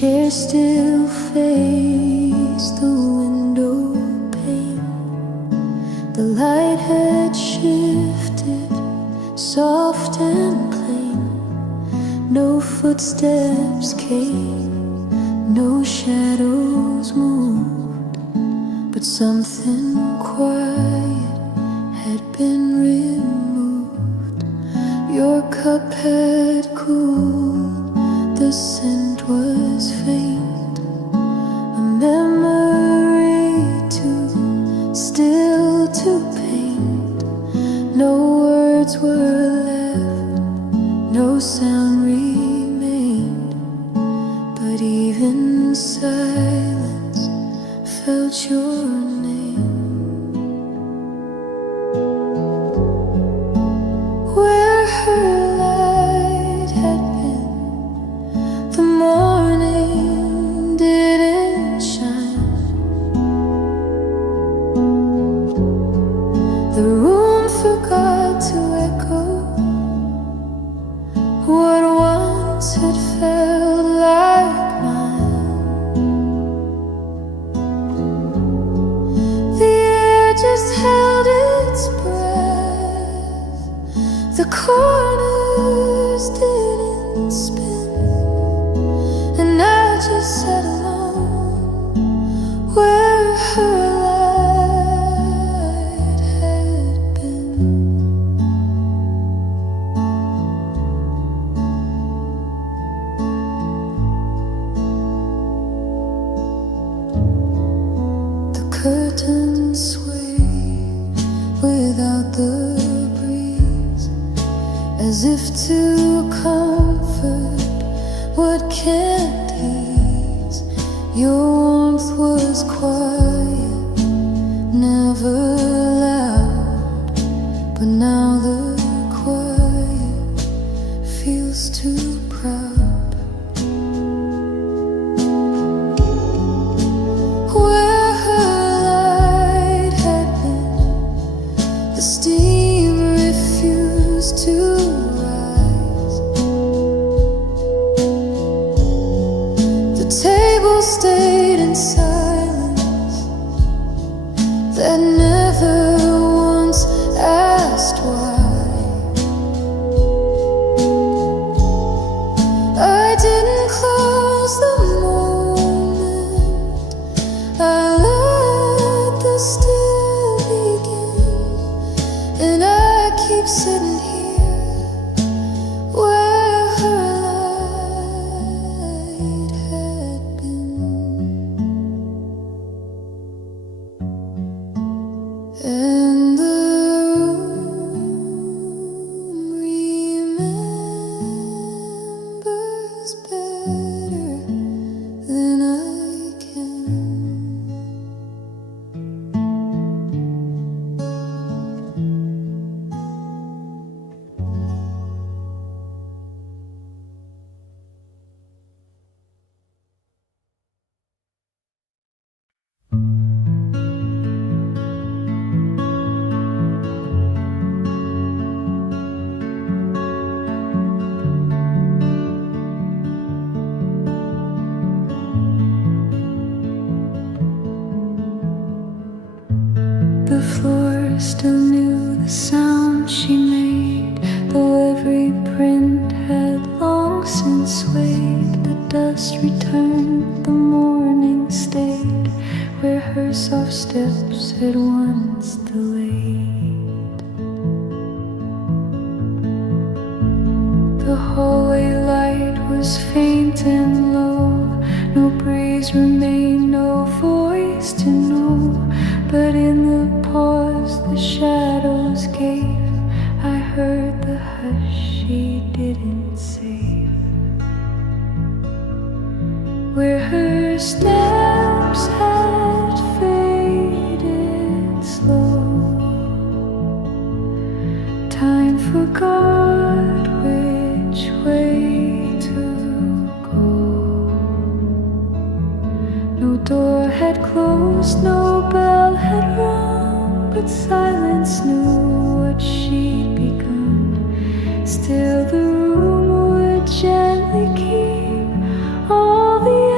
chair still faced the window pane. The light had shifted, soft and plain. No footsteps came, no shadows moved, but something quiet had been removed. Your cup had cooled, the scent was faint, a memory too still to paint. No words were left, no sound remained, but even silence felt your name. Where her light had been, the morning didn't shine. The room forgot to echo what once had felt like mine. The air just held its breath, the corners didn't spin, and I just sat alone where her light had been. The curtains swayed without the breeze, as if to comfort what can't ease. Your warmth was quiet, never loud, but now the quiet feels too proud. Where her light had been, the steam refused to rise. The table stayed in silence that never once asked why. I didn't close the moment, I let the still begin, and I keep sitting here where her light had been. And the room remembers better than I can. The floor still knew the sound she made, though every print had long since swayed. The dust returned, the morning stayed where her soft steps had once delayed. The hallway light was faint and low, no breeze remained, no voice to know. But in the pause the shadows gave, I heard the hush she didn't save. Where her steps had faded slow, time forgot which way to go. No door had closed, no bell had rung, but silence knew what she'd begun. Still the room would gently keep all the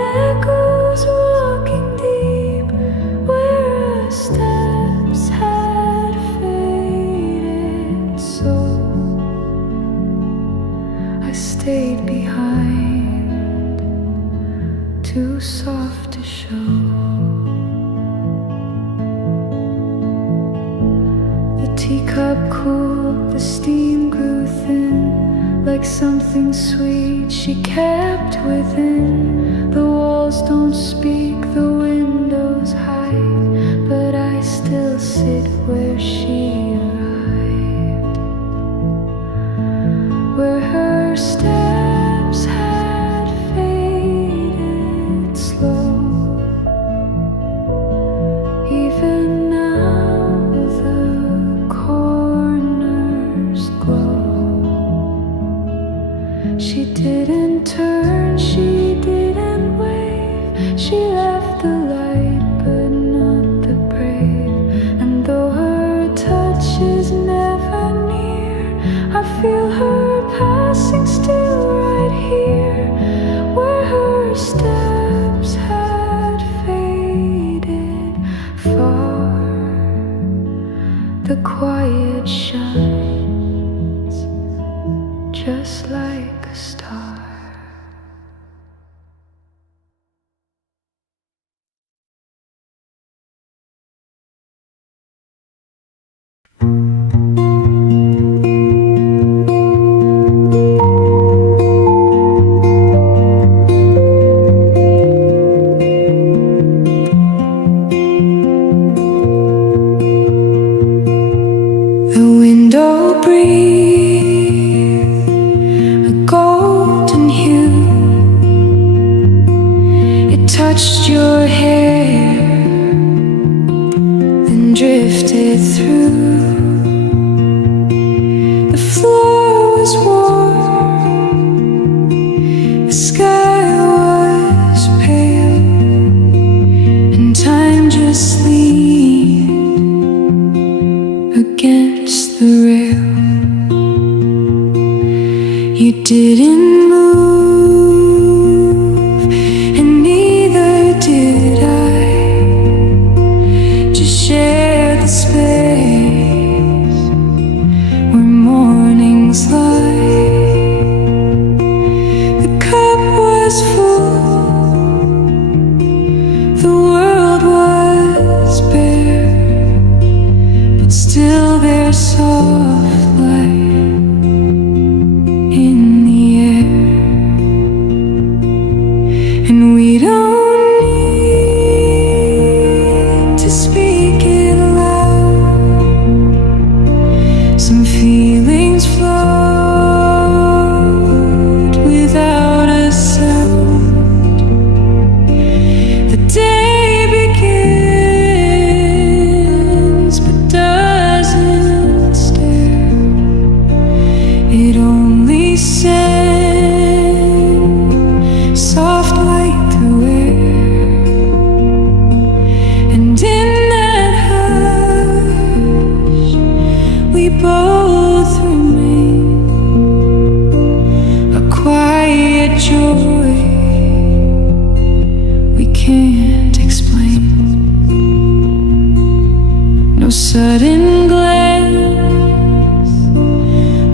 teacup cooled, the steam grew thin, like something sweet she kept within. The walls don't speak, the windows hide, but I still sit where she arrived, where her steps had faded slow. Even now the corners glow. She didn't turn, she didn't wave. She left the light but not the brave. And though her touch is never near, I feel her passing still right here, where her steps had faded far. The quiet shines just like a star. Touched your hair, then drifted through. The floor was warm, the sky was pale, and time just leaned against the rail. You didn't move, and neither did I. Just share the space where mornings lie. The cup was full, the world was bare, but still there's soft light in the air. And we don't need to speak it loud. Some feelings float without a sound. The day begins but doesn't stare. It only sends soft light through air. And in that hush, we both remain, a quiet joy we can't explain. No sudden glance,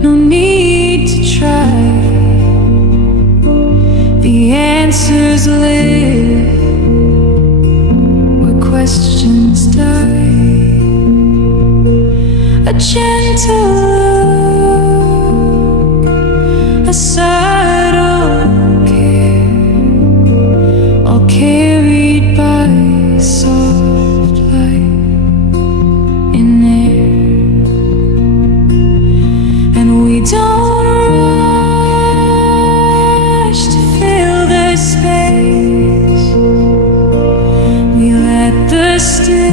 no need to try. The answers live where questions die. A gentle look, a subtle care, all carried by soft light in air. And we don't rush to fill the space. We let the stillness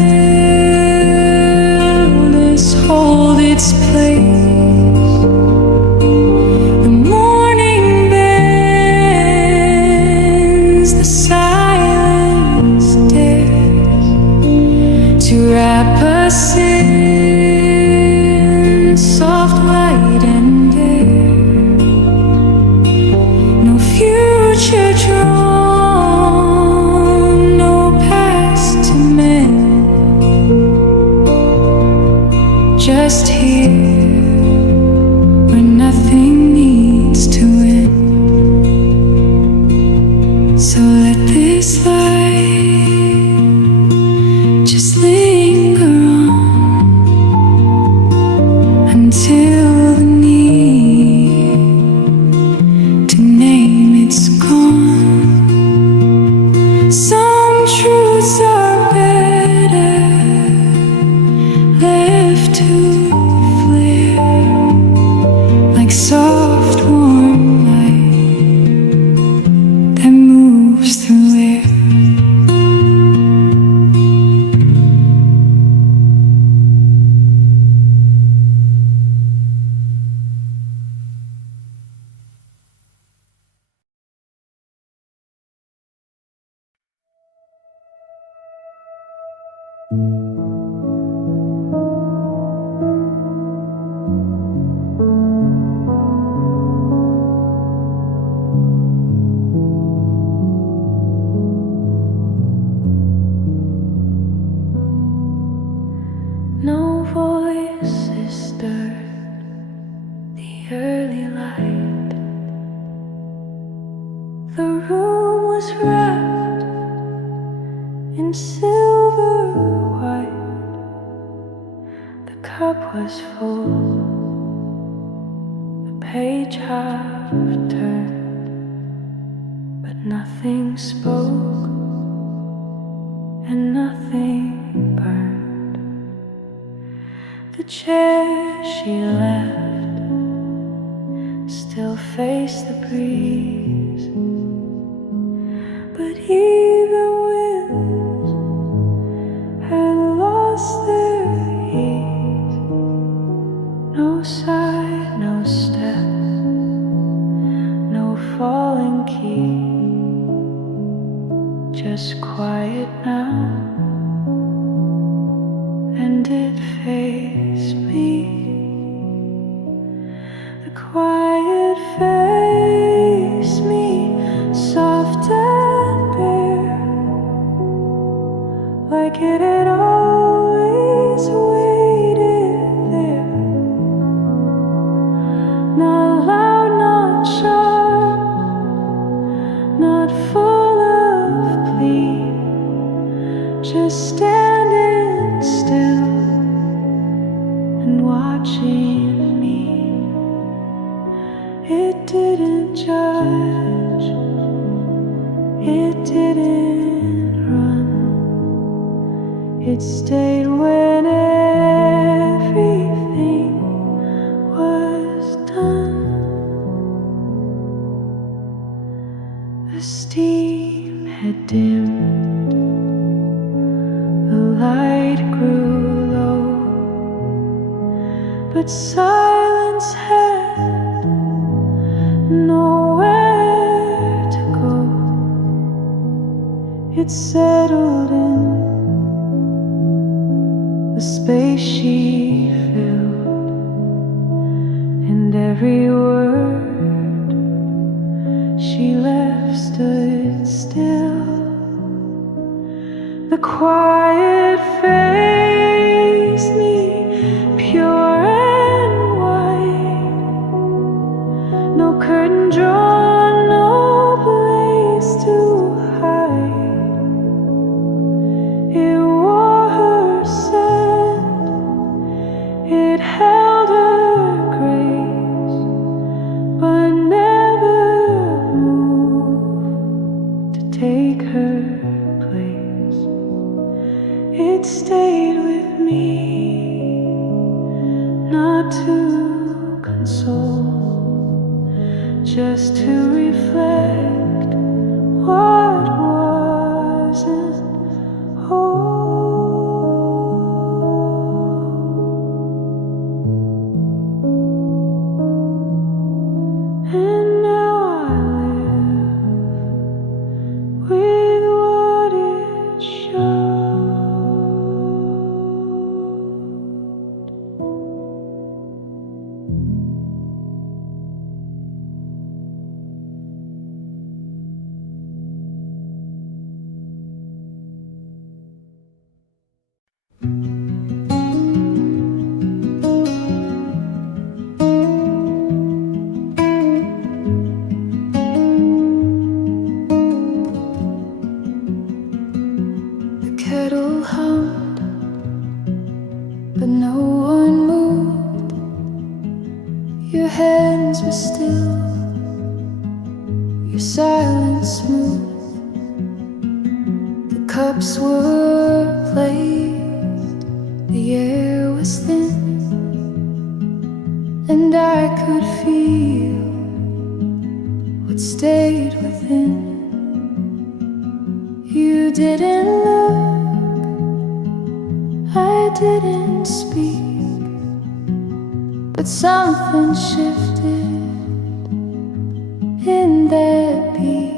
hold its place. The morning bends, the silence dares to wrap us in soft light and air. No future drawn, no past to mend, just here where nothing needs to end. So let this light just linger on, No voices stirred the early light. The room was wrapped in silver white. The cup was full, the page half turned, but nothing spoke and nothing burned. The chair she left still faced the breeze, but even winds had lost their ease. No sigh, no step, no falling key, just quiet now, and it faced me. The quiet faced me, soft and bare, like it had always waited there. Not loud, not sharp, not full of plea, just standing still and watching me. It didn't judge, it didn't run, it stayed when everything was done. The steam had dimmed, the light grew low, but silence had nowhere to go. It settled in the space she filled, and every word she left stood still. The quiet faced me, pure and white, no curtain drawn, no place to hide. It wore her scent, it held her grace, but never moved to take her place. It stayed with me, not to console, just to reflect what wasn't whole. And now I live with what it showed. The kettle hummed, but no one moved. Your hands were still, your silence smooth. The cups were placed, the air was thin, and I could feel what stayed within. You didn't look, I didn't speak, but something shifted in that beat.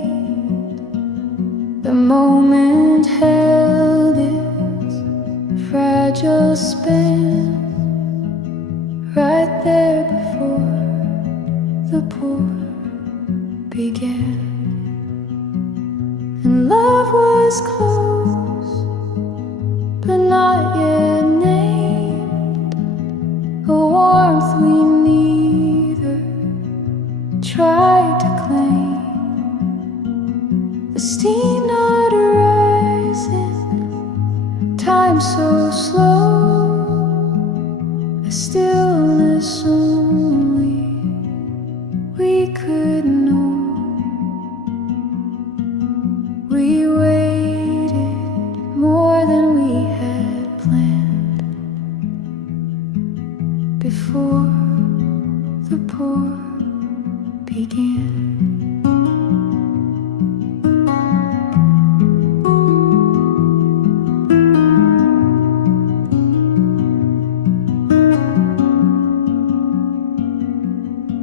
The moment held its just been right there before the pour began. And love was close, but not yet named. A warmth we neither tried to claim. The steam not rising, time so slow, a stillness only we could know. We waited more than we had planned before the pour began.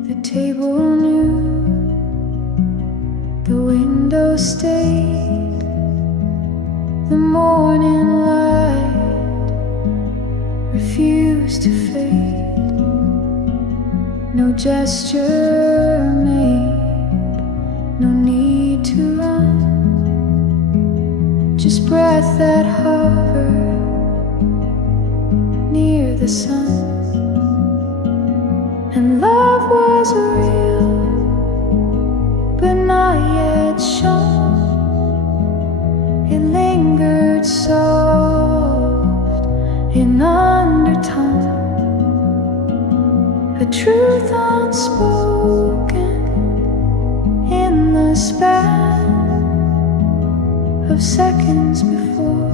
The table knew, the window stayed, the morning light refused to fade. No gesture made, no need to run, just breath that hovered near the sun. And love was real, but not yet shown. It lingered soft in undertone, a truth unspoken in the span of seconds before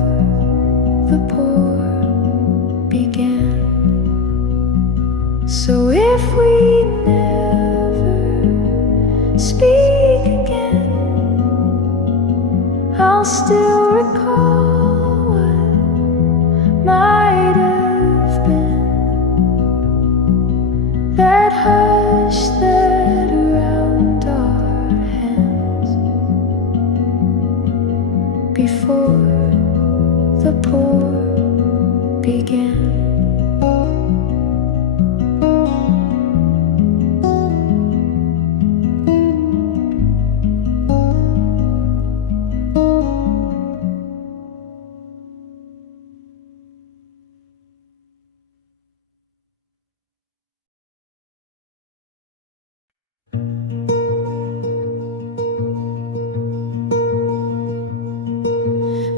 the pour began. So if we never speak again, I'll still recall what might have been. That hush that around our hands before the pour began.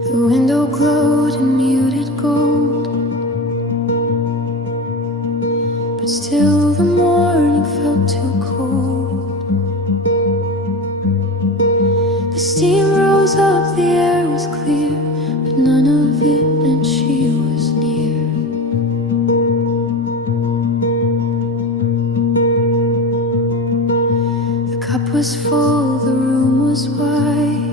The window glowed in muted gold, but still the morning felt too cold. The steam rose up, the air was clear, but none of it meant she was near. The cup was full, the room was wide,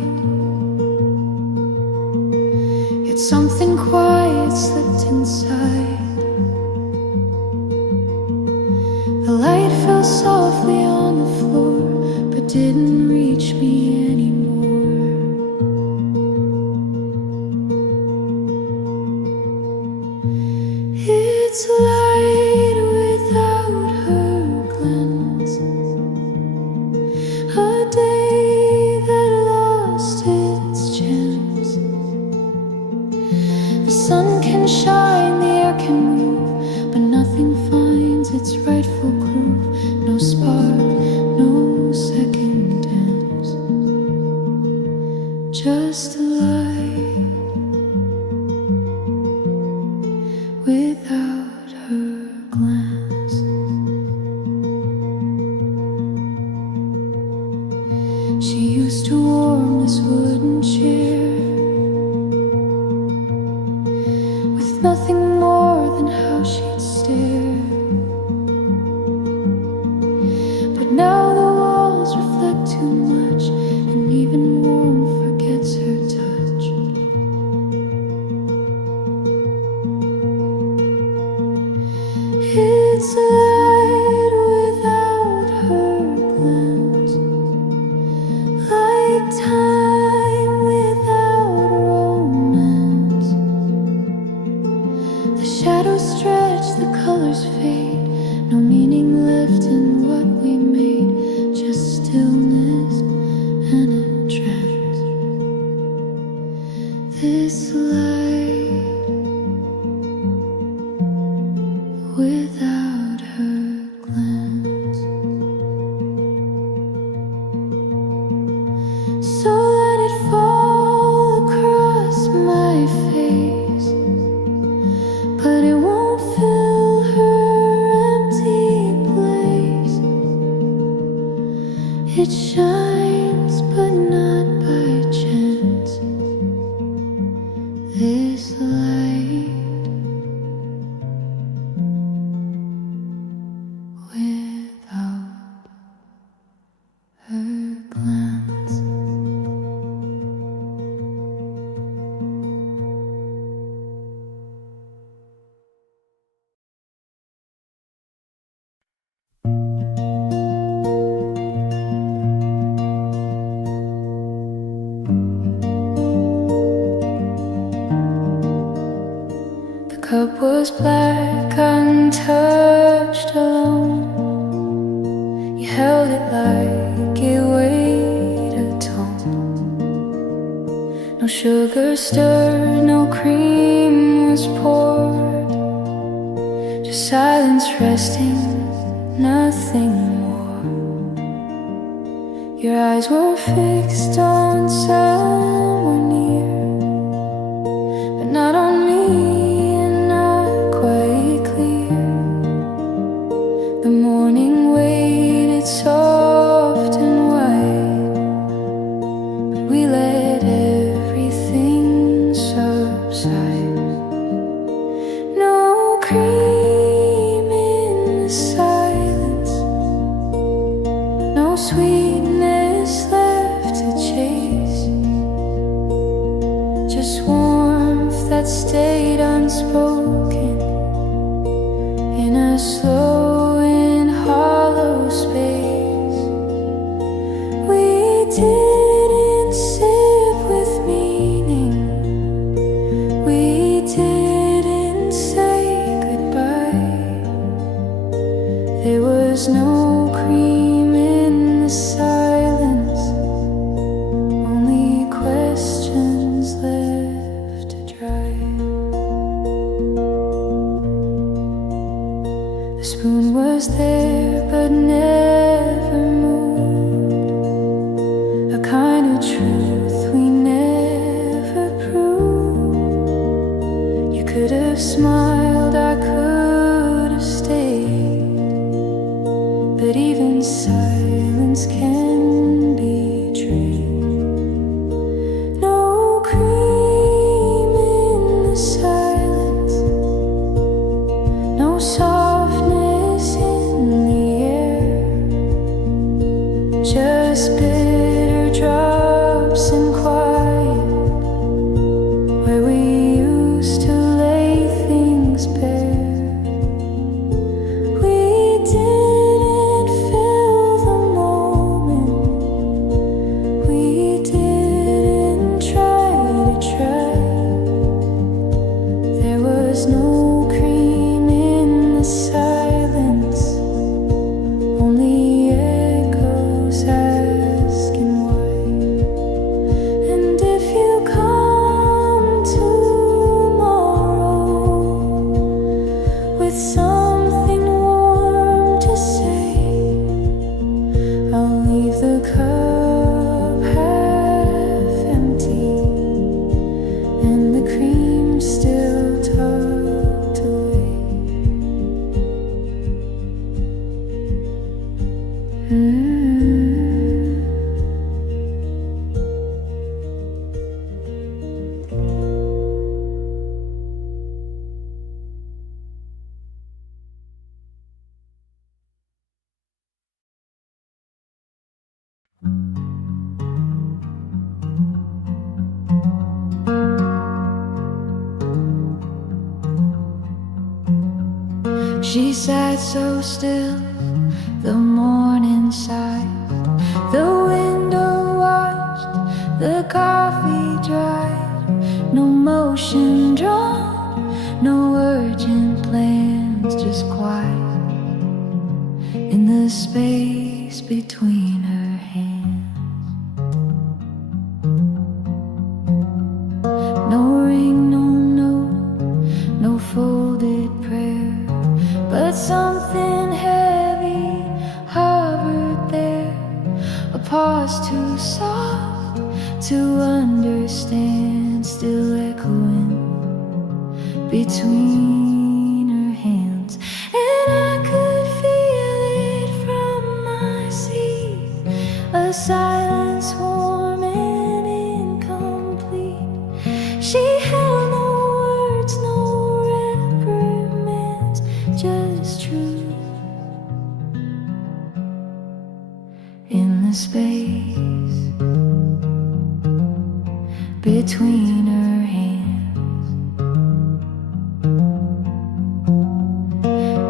yet something quiet slipped inside. The light fell softly on the floor, but didn't reach me anymore. It's light without her glance, a day that lost its chance. The sun can shine, the air can move, but nothing finds its rightful groove. No spark, no second dance, just a light without her glance. She used to warm this wooden chair with nothing more than how she'd stare. But now the walls reflect too much, and even warmth forgets her touch. It's light without her glance, like time without romance. The shadows stretch, the colors fade. No meaning left in what we made, just stillness and a trance. This light without her glance. So let it fall across my face, but it won't fill her empty place. It shines, but not by chance. This light without her glance. The cup was black, untouched, alone. You held it like it weighed a ton. No sugar stirred, no cream was poured, just silence resting, nothing more. Your eyes were fixed on someone near, but not on me, and not quite clear. The morning waited soft and white, but we let everything subside. No cream in the silence, no sweetness left to chase, just warmth that stayed unspoken in a slow and hollow space. We didn't sip with meaning, we didn't say goodbye. There was no cream in the silence, only questions left to dry. The spoon was there but never moved, a kind of truth we never proved. You could have smiled, I could have stayed, but even silence can betray. No cream in the silence, no softness in the air, just bitter drops and quiet, where we used to lay things bare. We didn't fill the moment, we didn't try to try. There was no cream in the silence, only echoes asking why. And if you come tomorrow with something warm to say, I'll leave the cup half empty and the cream still tucked away. She sat so still, the morning sighed, the window watched, the coffee dried, no motion drawn, no urgent plans, just quiet in the space between her hands. No ring, no note, no folded prayer, but something heavy hovered there, a pause too soft to understand, still echoing between her hands. And I could feel it from my seat, a silence warm and incomplete. She held no words, no reprimands, just truth in the space between her hands.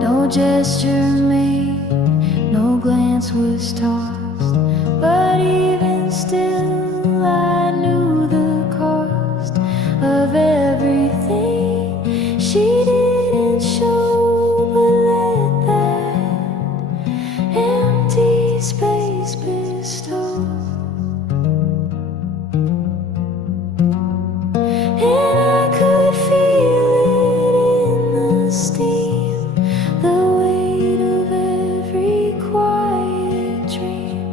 No gesture made, no glance was tossed, but even still I knew the cost of everything she didn't show, but let that empty space bestow. And I could feel it in the steam, the weight of every quiet dream.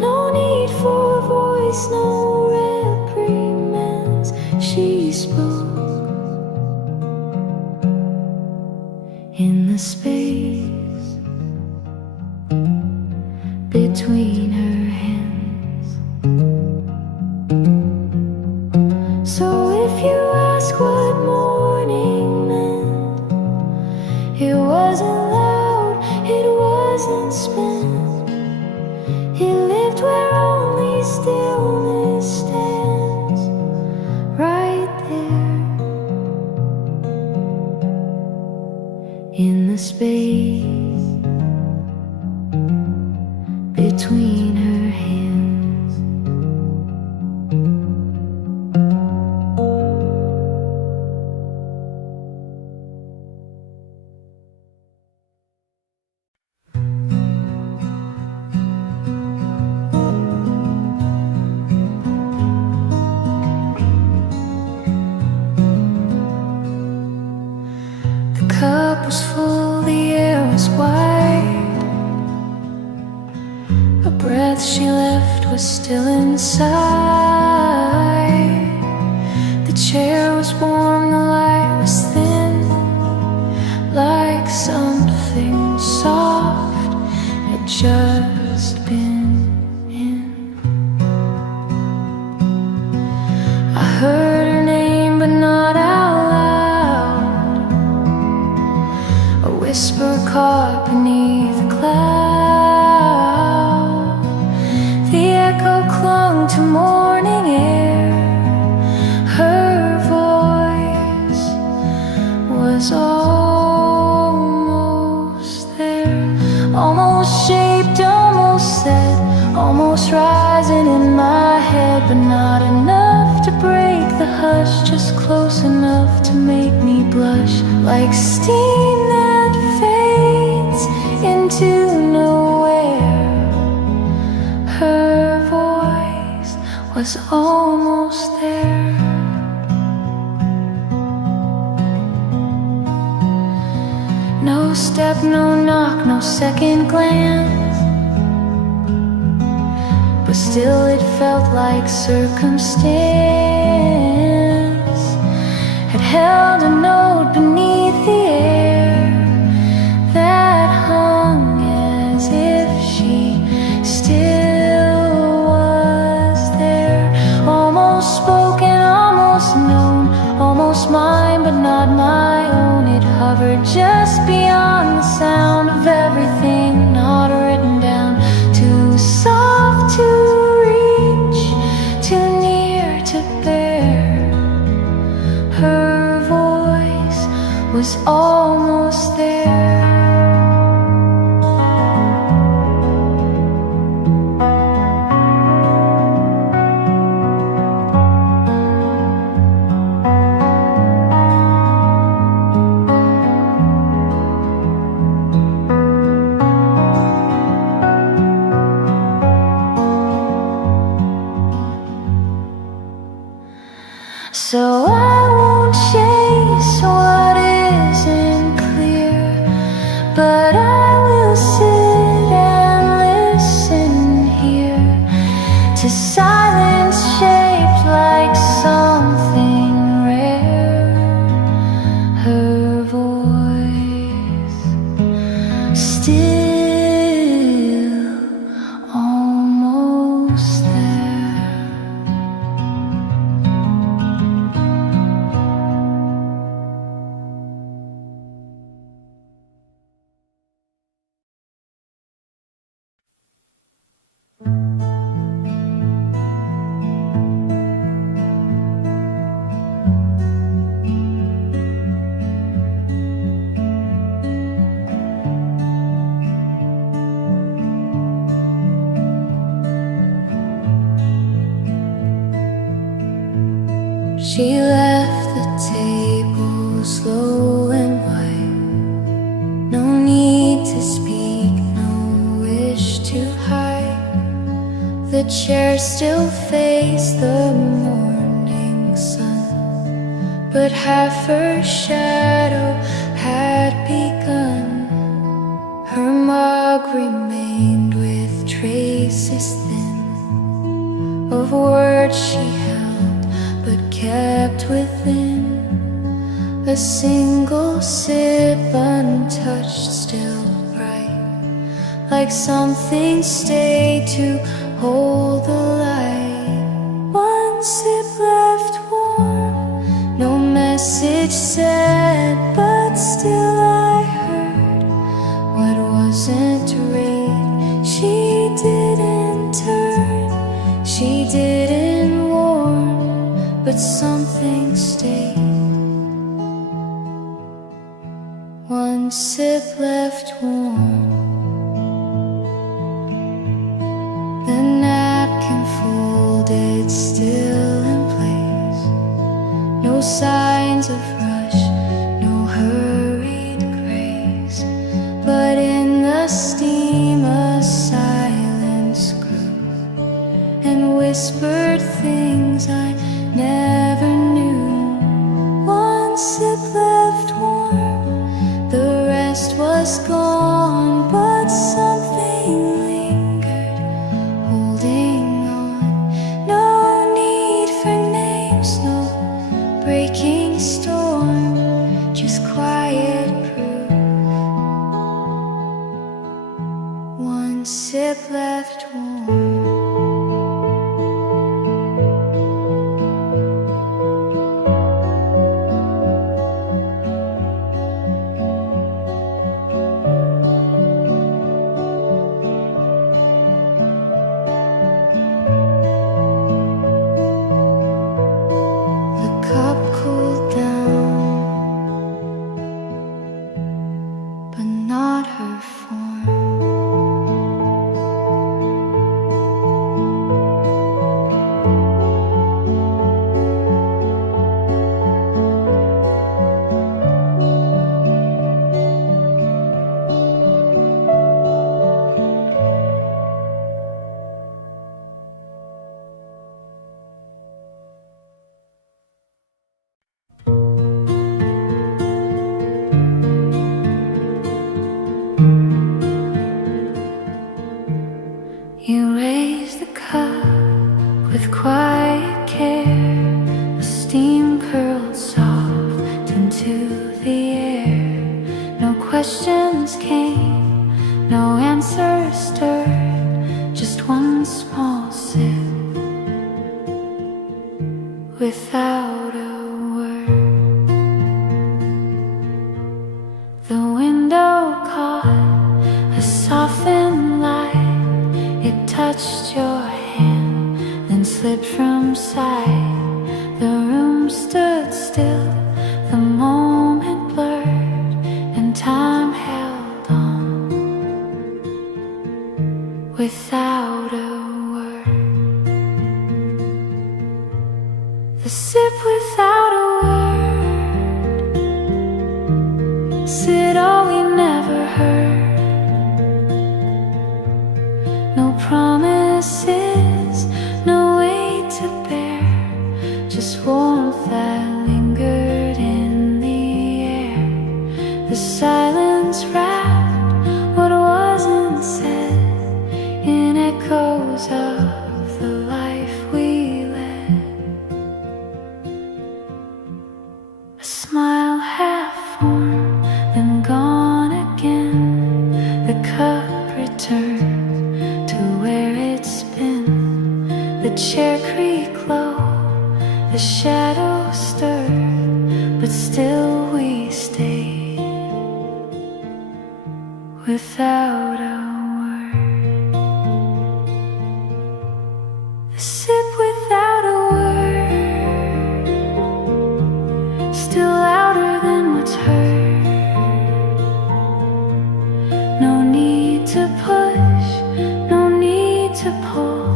No need for voice, no reprimands. She spoke in the space between her hands. So if you ask what morning meant, it wasn't loud, it wasn't spent. It lived where only stillness stands, right there in the space between her hands. The cup was full, the air was wide. A breath she left was still inside. The chair was warm, the light was thin, like something soft had just been in. I heard her name, but not out loud. A whisper caught beneath a cloud. The echo clung to morning air. Her voice was almost there, almost shaped, almost set, almost rising in my head, but not enough to break the hush, just close enough to make me blush, like steam that fades into nowhere. Her voice was almost there. No step, no knock, no second glance, but still it felt like circumstance had held a note beneath the air that hung as if she still was there. Almost spoken, almost known, almost mine, but not my own. It hovered just beyond the sound of everything not written down. Too soft to reach, too near to bear. Her voice was almost there. chairs still face the morning sun, but half her shadow had begun. Her mug remained with traces thin of words she held but kept within. A single sip untouched, still bright, like something stayed to hold the light. One sip left warm, no message said, but still I heard what wasn't read. She didn't turn, she didn't warn, but something stayed. One sip left warm. The napkin folded still in place. No signs of rush, no hurried grace. But in the steam a silence grew and whispered things I never knew. One sip left warm, the rest was gone, but something lingered, holding on. No need for names, no breaking storm, just quiet proof. One sip left warm. You raise the cup with quiet care. The steam curled soft into the air. No questions came, no answers stirred. Just one small sip without a word. The window caught a softened light. It touched your hand, then slipped from sight. The room stood still, the moment blurred, and time held on without a word. The sip without a word said all we never heard. No promises, no weight to bear, just warmth that lingered in the air. The silence wrapped what wasn't said in echoes of the life we led. A smile half formed, then gone again. The cup returned where it's been. The chair creaked low, the shadow stirred, but still we stayed without a word. The sip without a word, still louder than what's heard. No need to push, to pull.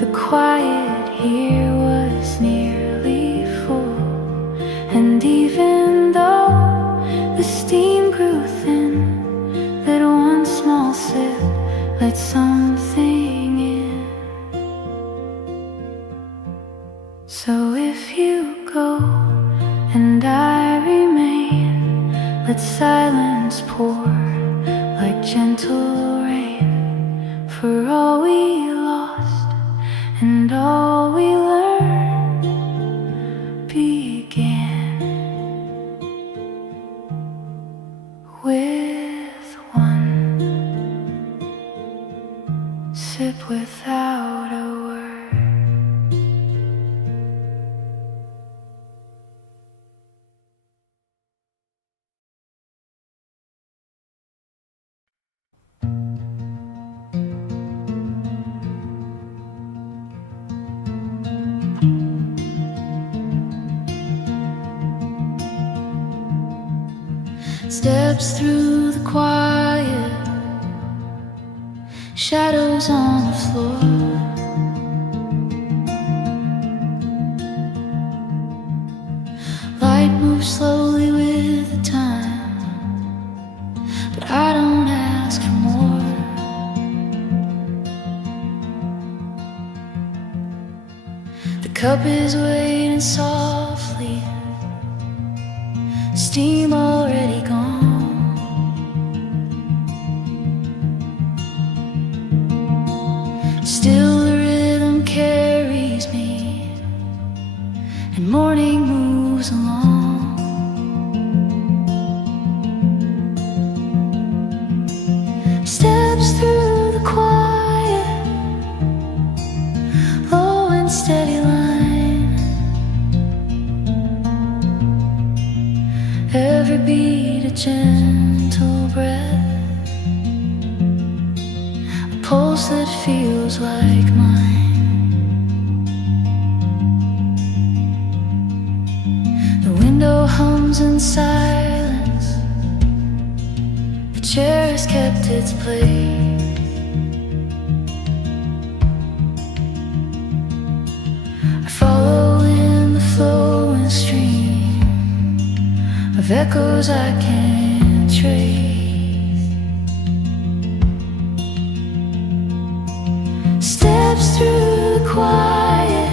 The quiet here was nearly full, and even though the steam grew thin, that one small let silence pour like gentle rain for all we lost and all we learned began with one sip without a word. Steps through the quiet, shadows on the floor. Light moves slowly with the time, but I don't ask for more. The cup is waiting softly, steam already gone. Still the rhythm carries me, and morning moves along. Steps through the quiet, low and steady line. Every beat a gentle breath, a pulse that feels like mine. The window hums in silence, the chair has kept its place. I follow in the flowing stream of echoes I can't trace. Steps through the quiet,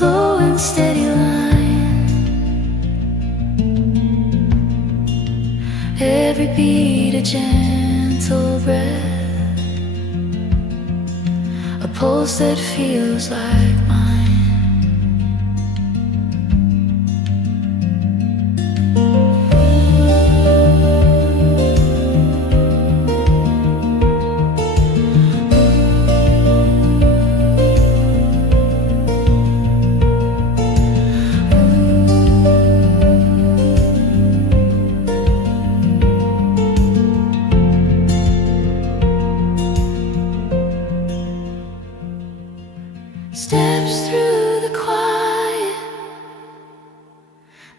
low and steady line. Every beat a gentle breath, a pulse that feels like mine. Steps through the quiet,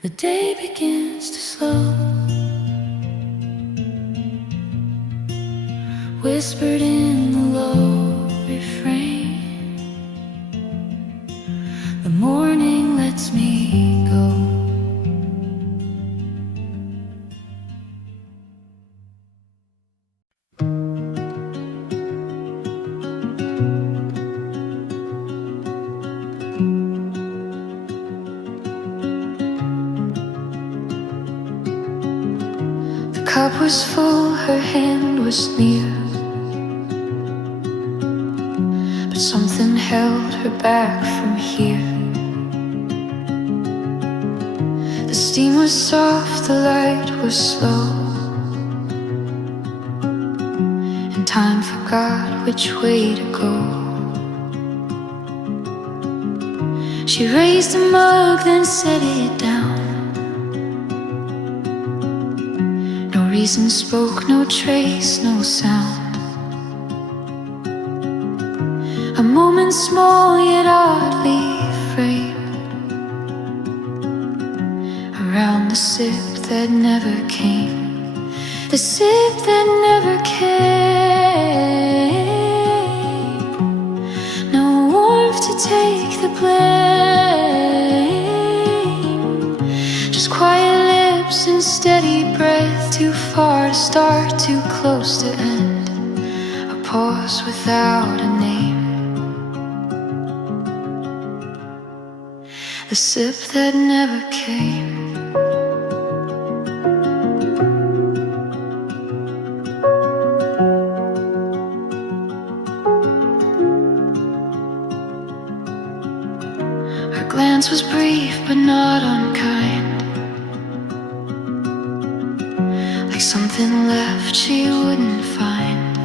the day begins to slow. Whispered in the low refrain, the morning lets me go. The cup was full, her hand was near, but something held her back from here. The steam was soft, the light was slow, and time forgot which way to go. She raised a mug, then set it down. No reason spoke, no trace, no sound. A moment small yet oddly framed around the sip that never came. The sip that never came. No warmth to take the blame, just quiet lips and steady breath. Too far to start, too close to end. A pause without a name. The sip that never came. something left she wouldn't find.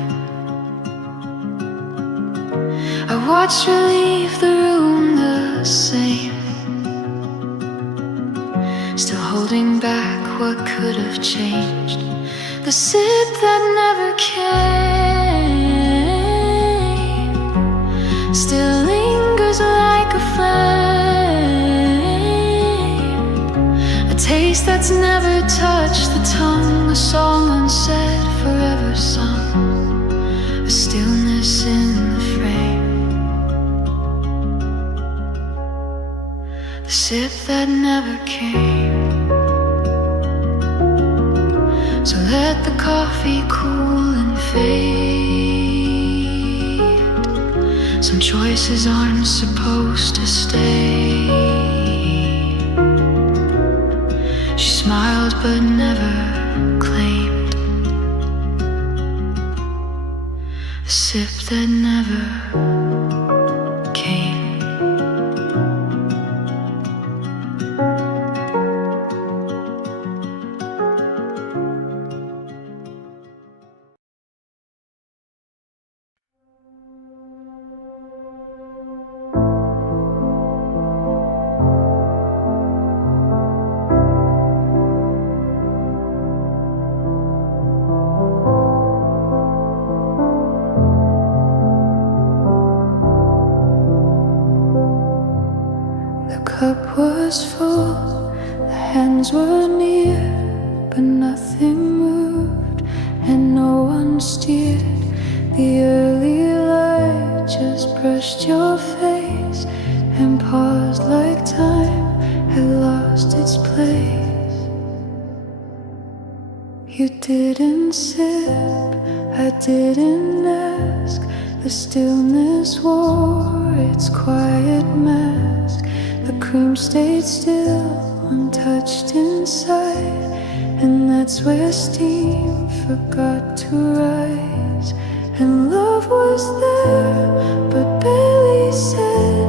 I watched her leave the room the same, still holding back what could have changed. The sip that never came still lingers like a flame, a taste that's never touched the tongue, a song unsaid, forever sung, a stillness in the frame, the sip that never came. So let the coffee cool and fade. Some choices aren't supposed to stay. She smiled but never claimed the sip that never came. The cup was full, the hands were near, but nothing moved and no one steered. The early light just brushed your face and paused like time had lost its place. You didn't sip, I didn't ask. The stillness wore its quiet mask. The cream stayed still, untouched inside, and that's where steam forgot to rise. And love was there, but barely said.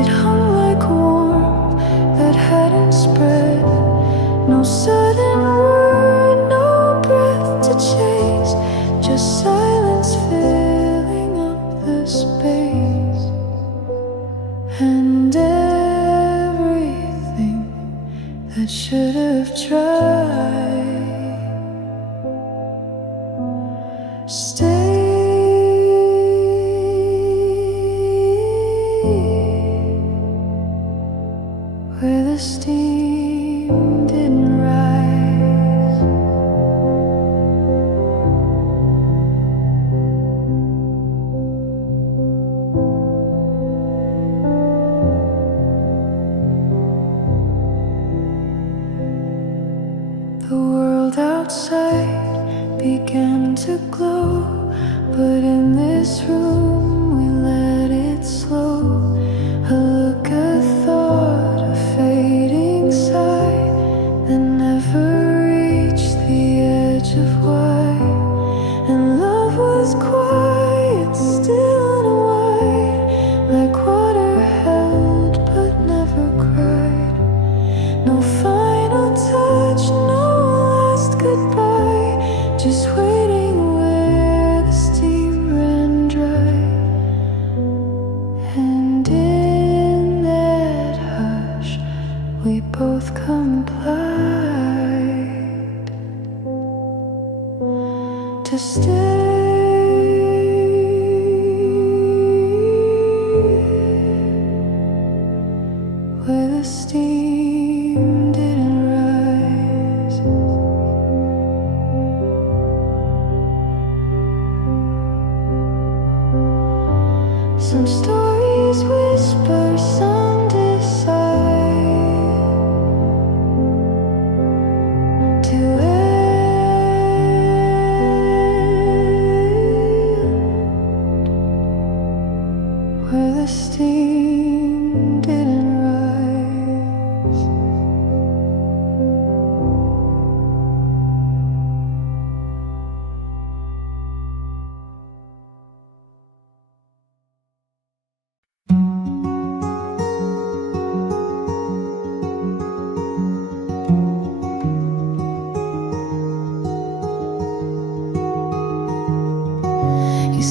It hung like warmth that hadn't spread. No sudden word, no breath to chase, just silence filling up the space. And that should have tried stay where the steam didn't rise. The world outside began to glow, but in this room we let it slow. A look, a thought, a fading sigh that never reached the edge of why. And love was quiet, still and wide, like water held but never cried. No final touch, no goodbye, just waiting where the steam ran dry. And in that hush, we both complied to stay where the steam didn't rise. Some stories whisper, some decide to end where the steam didn't rise.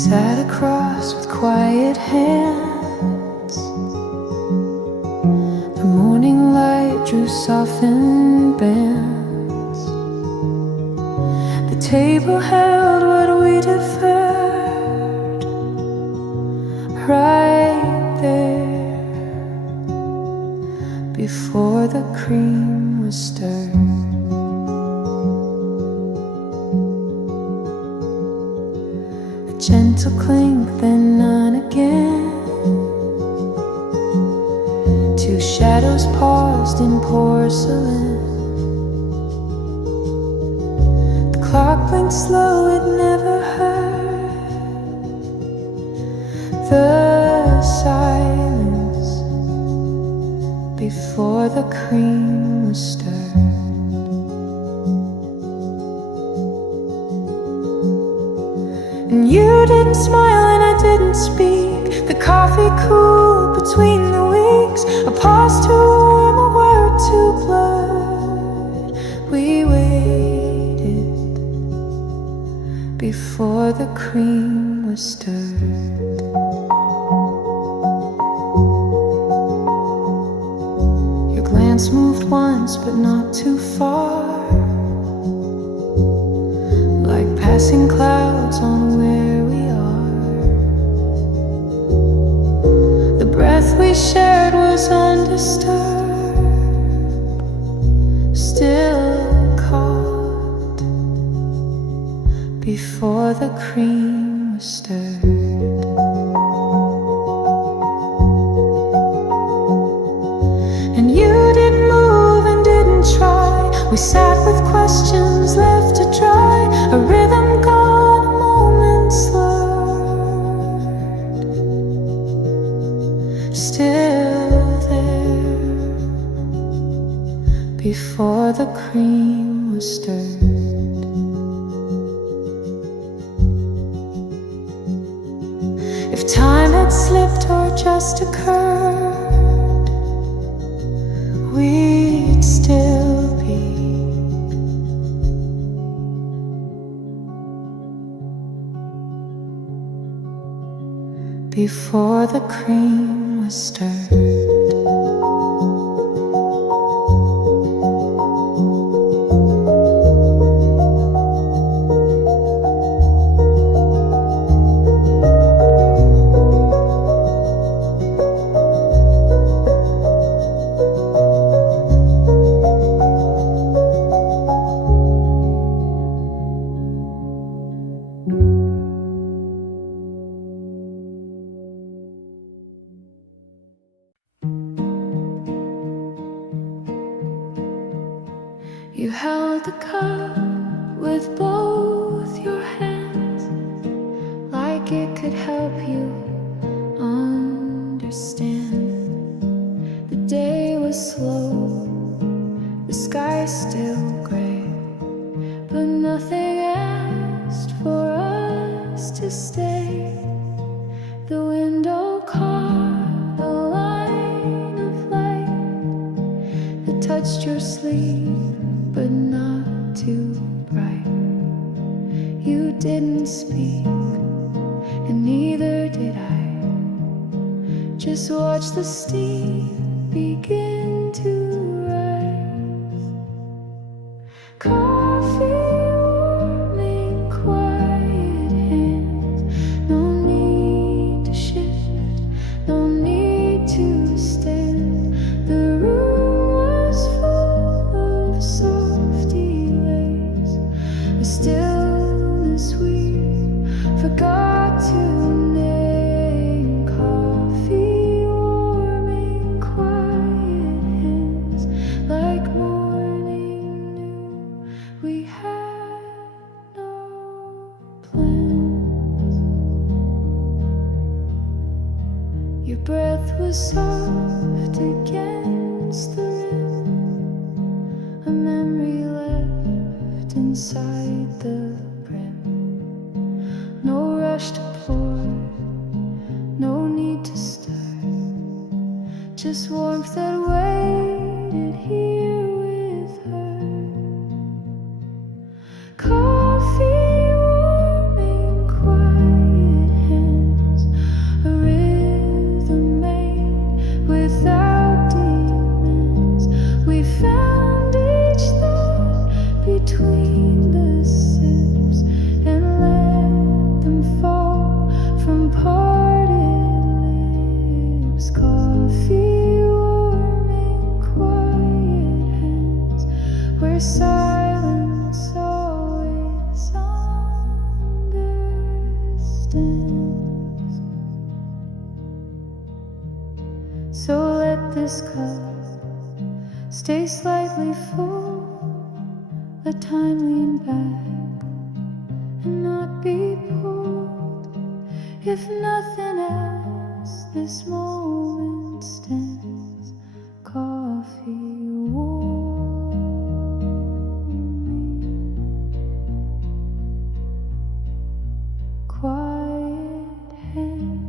sat across with quiet hands. The morning light drew softened bands. The table held what we deferred, right there before the cream was stirred. Gentle clink, then none again. Two shadows paused in porcelain. The clock blinked slow, it never heard the silence before the cream was stirred. And you didn't smile and I didn't speak. The coffee cooled between the weeks. A pause too warm, a word too blurred. We waited before the cream was stirred. Your glance moved once but not too far, like passing clouds on where we are. The breath we shared was undisturbed, still caught before the cream was stirred. And you didn't move and didn't try. We sat with questions left to dry, a rhythm gone, a moment slurred, still there before the cream was stirred. If time had slipped or just occurred, we'd still be before the cream was stirred. You held the cup with both your hands, like it could help you understand. The day was slow, the sky still gray, but nothing asked for us to stay. The window caught a line of light that touched your sleeve, but not too bright. You didn't speak, and neither did I. Just watch the steam begin to rise. Coffee warming, quiet hands. No need to shift, no need to stand. The room was full of soft delays, a stillness we forgot to name. Coffee warming, quiet hands, like morning knew we had no plans. Your breath was soft against the rim, a memory left inside the brim. No rush to pour, no need to stir, just warmth that waited here with her. Coffee warming, quiet between the sips and let them fall from parted lips. Coffee warming quiet hands where silence always understands. So let this cup stay slightly full. Let time lean back and not be pulled. If nothing else, this moment stands. Coffee warming, quiet hands.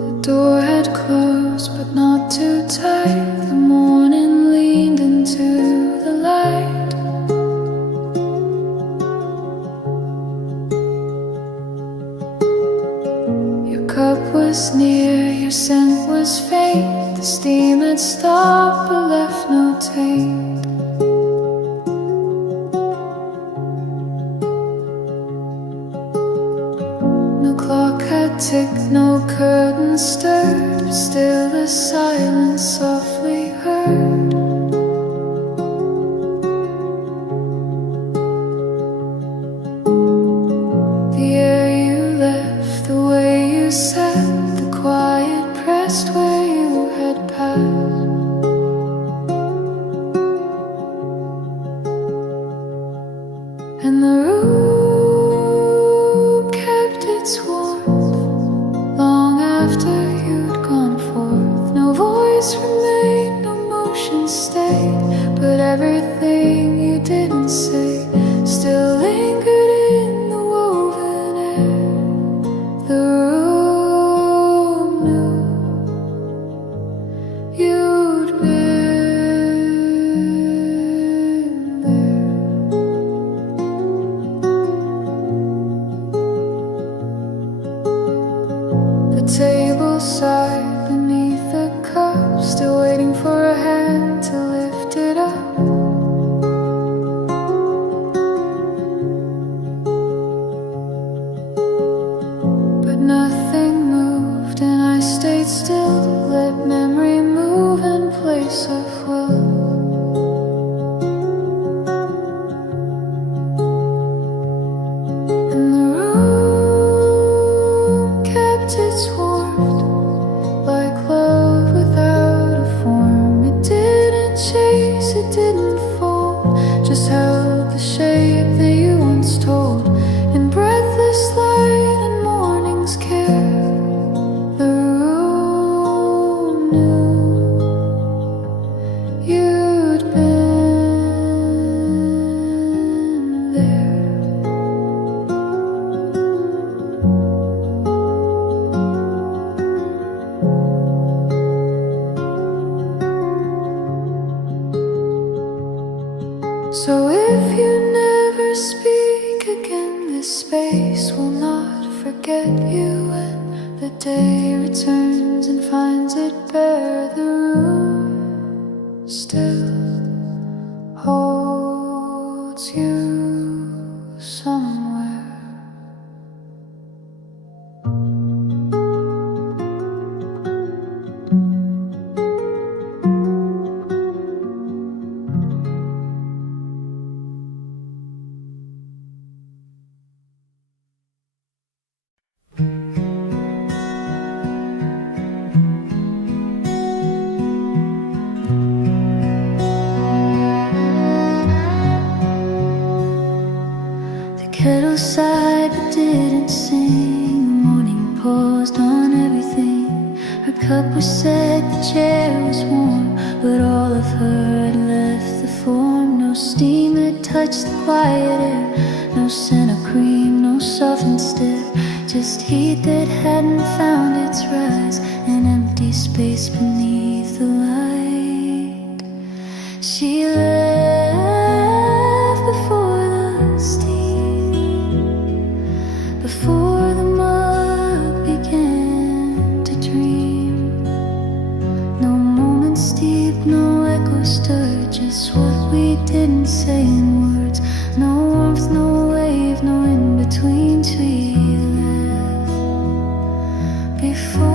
The door had closed, but not too tight. The morning leaned into the light. Your cup was near, your scent was faint. The steam had stopped, but left no taint. No clock had ticked, no curtain stirred, but still the silence softly heard. The air you left, the way you sat, the quiet pressed where you had passed. And the room kept its warmth long after you'd gone forth. No voice remained, no motion stayed, but everything you didn't say still lingered in the woven air. The room knew you'd been there. The table side beneath the cup, still waiting for a hand to lift it up. But nothing moved, and I stayed still. Let memory move in place of will. And the room kept its warmth like love without a form. It didn't chase, it didn't fold, just held the shape that you once told in breathless light and morning's care. The room knew you'd been there. So if you never speak again, this space will not forget you. When the day returns and finds it bare, the room still holds you somewhere. Kettle sighed but didn't sing. The morning paused on everything. Her cup was set, the chair was warm, but all of her had left the form. No steam had touched the quiet air, no scent of cream, no softened stare, just heat that hadn't found its rise, an empty space. space beneath the light. She left before the steam, before the mud began to dream. No moments deep, no echo stirred, just what we didn't say in words. No warmth, no wave, no in-between. We left before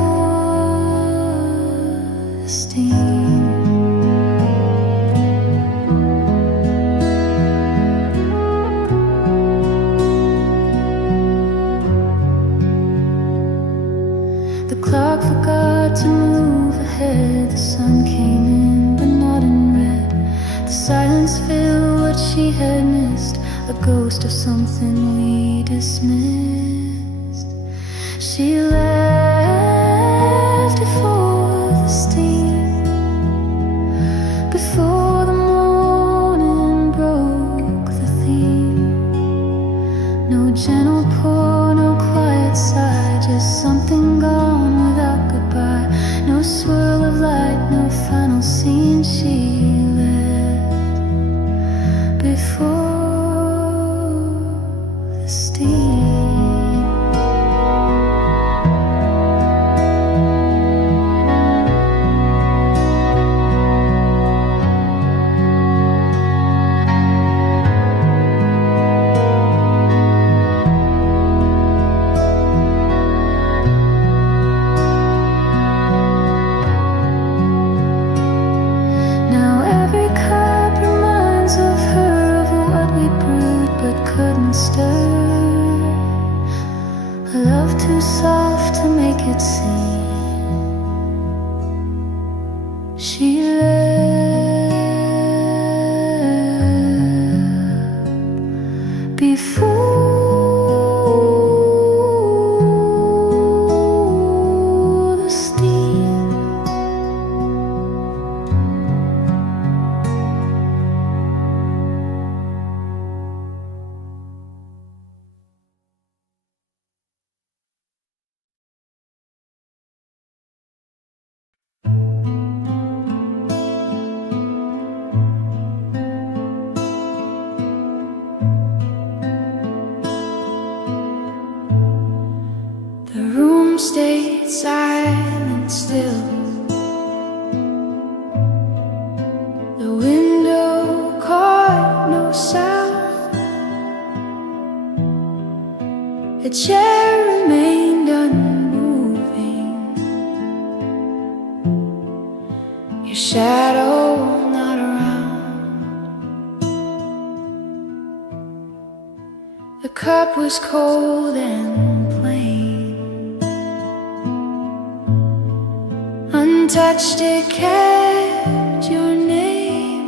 the steam. The clock forgot to move ahead. The sun came in, but not in red. The silence filled what she had missed, a ghost of something we dismissed. She left before the steam, before the morning broke the theme. No gentle pour, no quiet sigh, just something gone without goodbye. No swirl of light, no final scene. She left before the steam. Now every cup reminds of her, of what we brewed but couldn't stir. A love too soft to make it sing. She left before the steam. The room stayed silent still. The window caught no sound. A chair remained unmoving, your shadow not around. The cup was cold and plain, untouched it kept your name.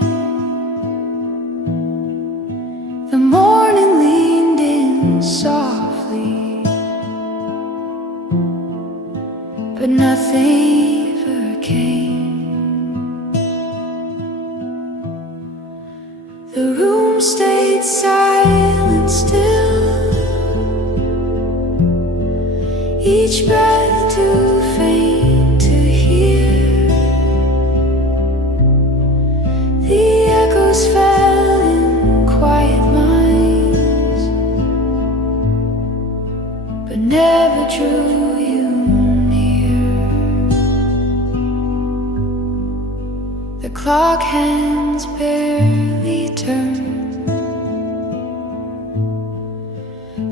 The morning leaned in softly, but nothing ever came. The room stayed silent still, each breath too faint to hear. The echoes fell in quiet lines, but never drew you near. The clock hands barely turned,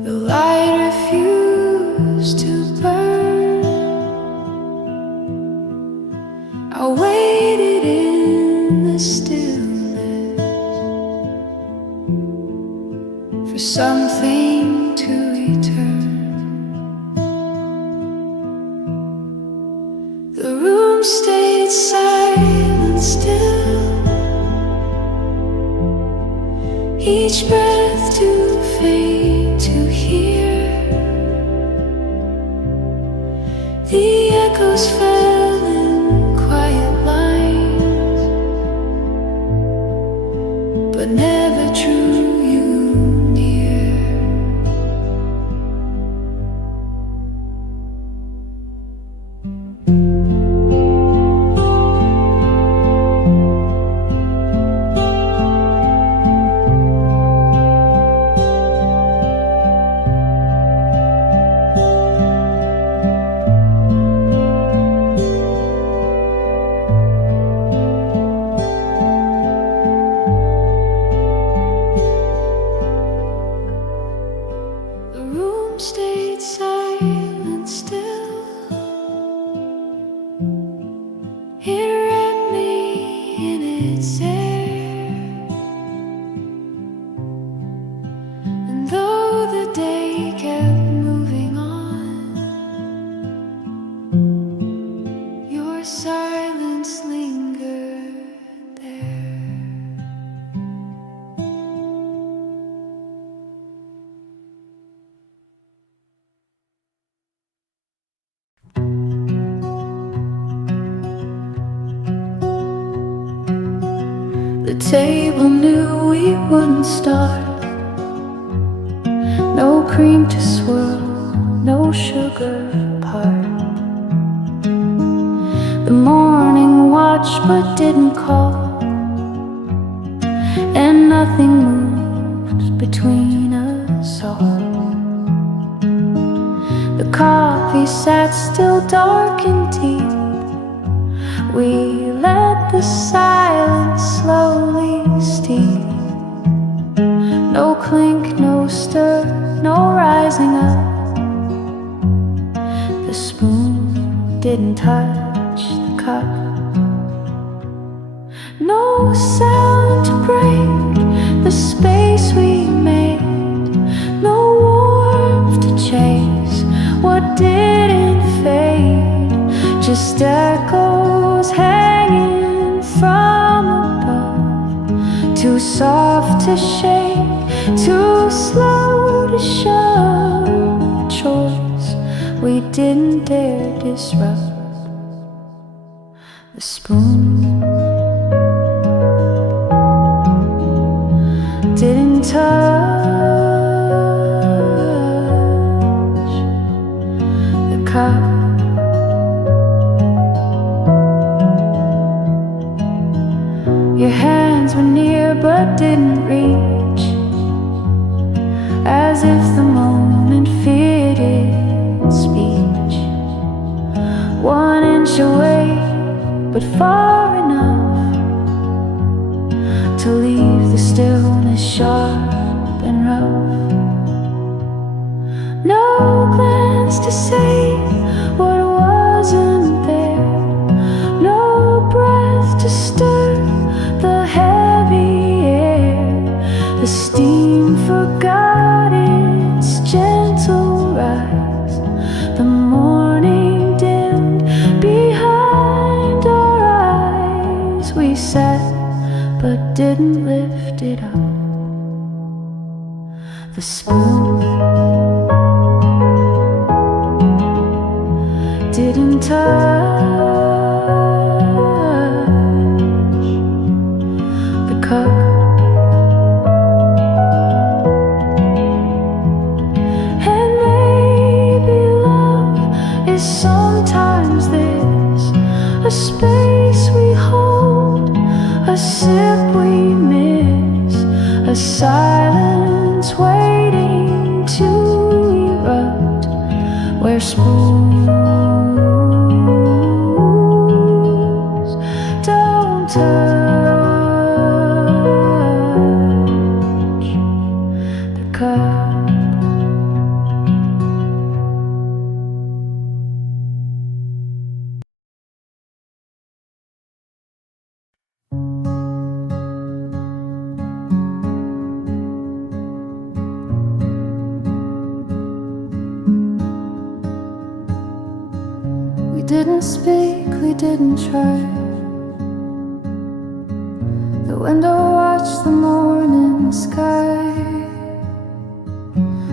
the light refused to burn. I waited in the stillness for something to return. The room stayed silent still, each breath too faint to hear. The echoes fell in quiet lines, but never drew you near. silence linger there. The table knew we wouldn't start. No cream to swirl, no sugar part. The morning watched but didn't call, and nothing moved between us all. The coffee sat still dark and deep. We let the silence slowly steep. No clink, no stir, no rising up. The spoon didn't touch the cup. No sound to break the space we made. No warmth to chase what didn't fade. Just echoes hanging from above. Too soft to shake, too slow to show. Choice we didn't dare disrupt. The spoon didn't touch the cup. Your hands were near but didn't reach, as if the moment feared its speech. 1 inch away, but far enough to leave the stillness sharp and rough. No glance to say what wasn't there. No breath to stir the heavy air. The steam forgot its gentle rise. The morning dimmed behind our eyes. We sat but didn't lift it up. The spoon didn't touch the cup. And maybe love is sometimes this, a space we hold, a sip we miss, a silence waiting to erupt, where spoons don't touch the cup. We didn't speak, we didn't try. The window watched the morning sky.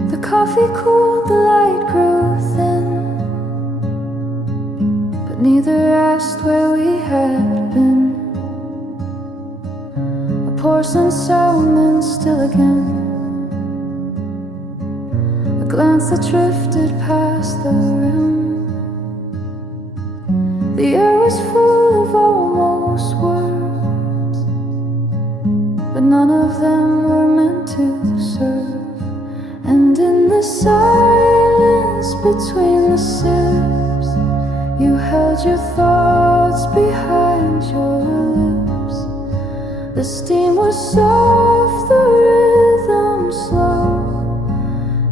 The coffee cooled, the light grew thin, but neither asked where we had been. A porcelain sound and still again, a glance that drifted past the rim. The air was full of almost words, but none of them were meant to serve. And in the silence between the sips, you held your thoughts behind your lips. The steam was soft, the rhythm slow,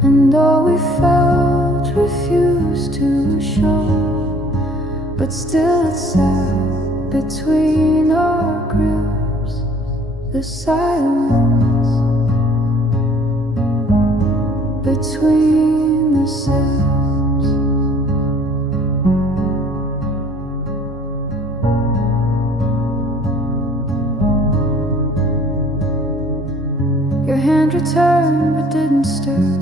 and all we felt refused to show. But still it sat between our grips, the silence between the sips. wind returned but didn't stir.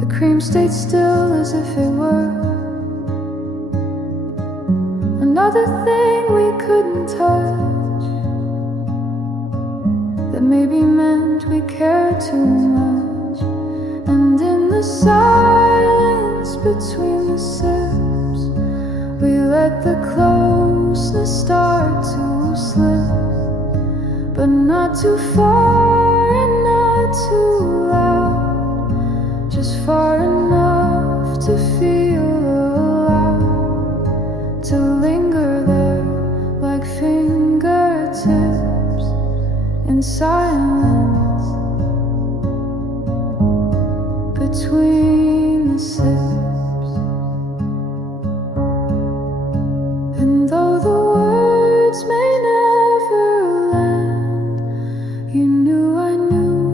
The cream stayed still as if it were another thing we couldn't touch, that maybe meant we cared too much. And in the silence between the sips, we let the closeness start to slip, but not too far and not too loud, just far enough to feel allowed to linger there like fingertips in silence between the sips. And though the words may never land, you knew I knew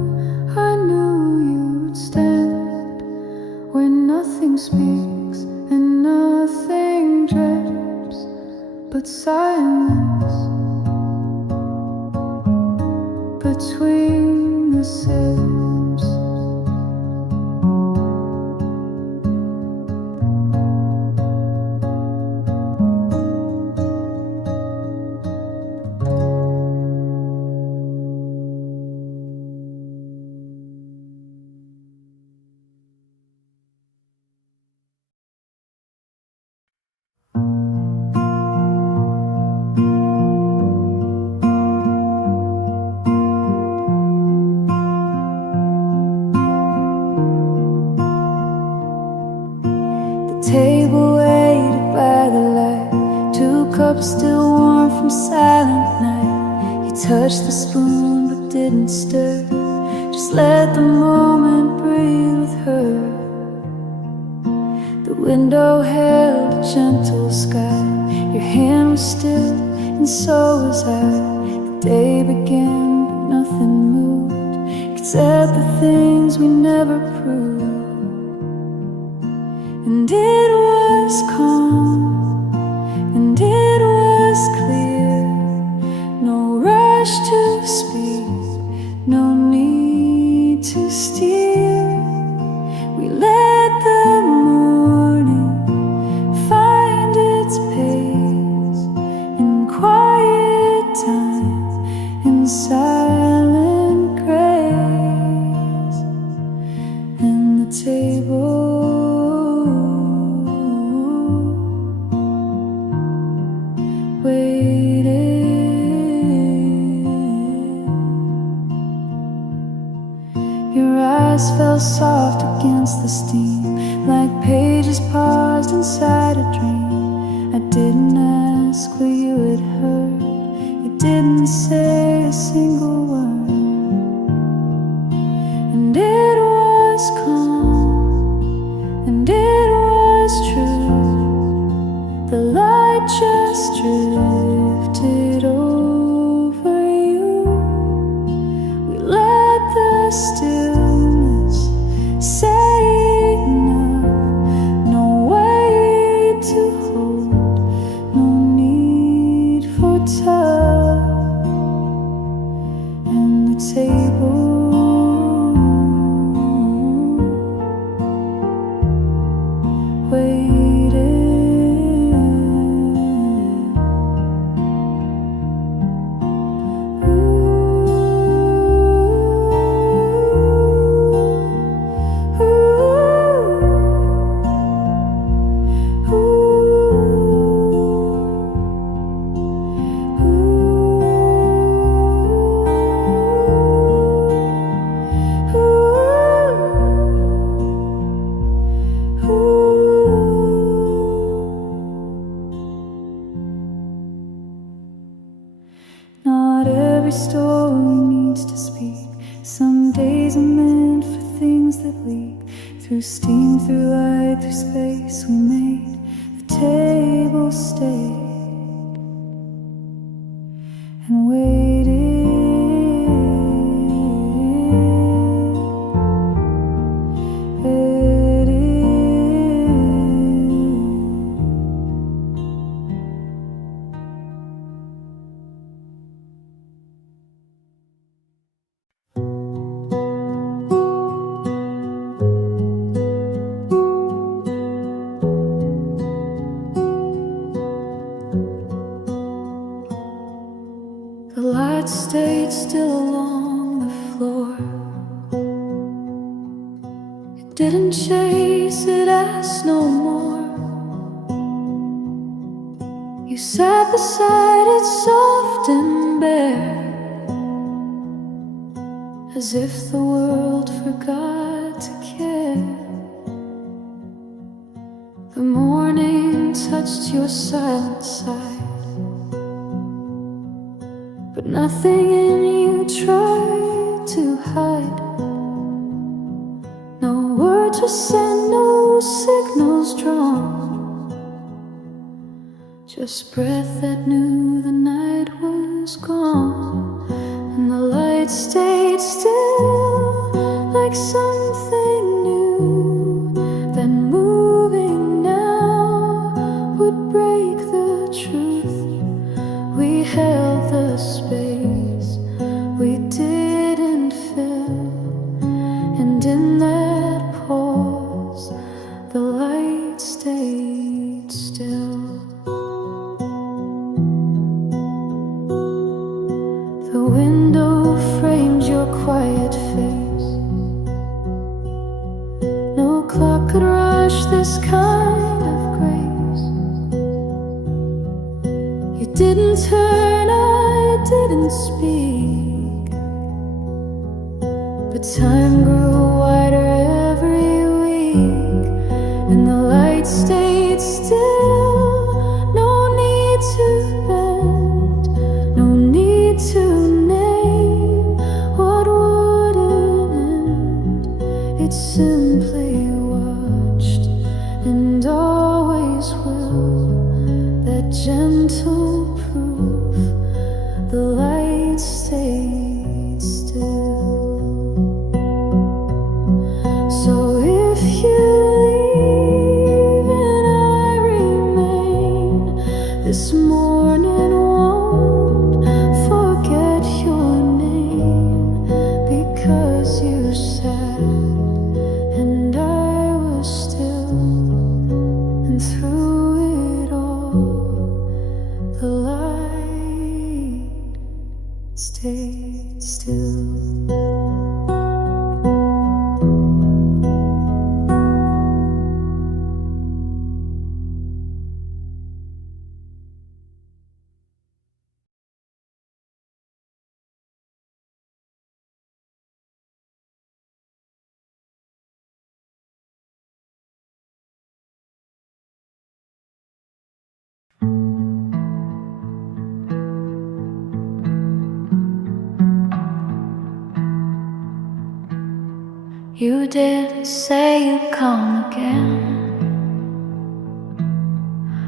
you'd stand where nothing speaks and nothing drips but silence between the sips. Table waited by the light, 2 cups still warm from silent night. He touched the spoon but didn't stir, just let the moment breathe with her. The window held a gentle sky, your hand was still and so was I. The day began but nothing moved except the things we never proved. And it was calm, and it was clear, no rush to speak, no need to steer. We let the morning find its pace in quiet time, in silent grace. And the table fell soft against the steam, like pages paused inside a dream. I didn't ask what you had heard, you didn't say a single word. And it was calm, and it was true, the light just drifted over you. We let the stillness say enough, no weight to hold, no need for touch. And the table waited. Not every story needs to speak. Some days are meant for things that leak. Through steam, through light, through space, we made the table stay and waited. light stayed still along the floor. It didn't chase, it asked no more. You sat beside it soft and bare, as if the world forgot to care. The morning touched your silent side, but nothing in you tried to hide. No words were sent, no signals drawn, just breath that knew the night was gone. And the light stayed still, like something new, then moving now would break the truth. We held the space we didn't fill, and in that pause the light stayed still. The window framed your quiet face. No clock could rush this kind of grace. You didn't turn, I didn't speak, but time grew wider every week, and the light stayed still. No need to bend, no need to name what wouldn't end. It simply watched and always will. That gentle proof, the light stayed still. So if you leave and I remain, this morning won't forget your name, because you sat and I was still, and through it all the light stayed still. You didn't say you'd come again,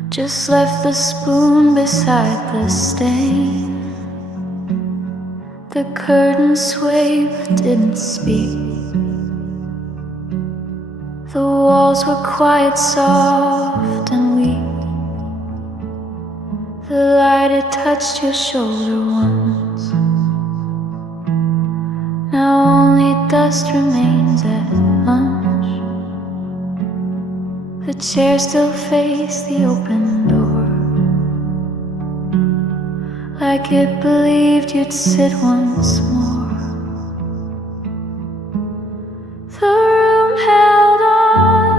just left the spoon beside the stain. The curtain swayed but didn't speak. The walls were quiet, soft and weak. The light had touched your shoulder once. Now only dust remains at lunch. The chair still faced the open door, like it believed you'd sit once more. The room held on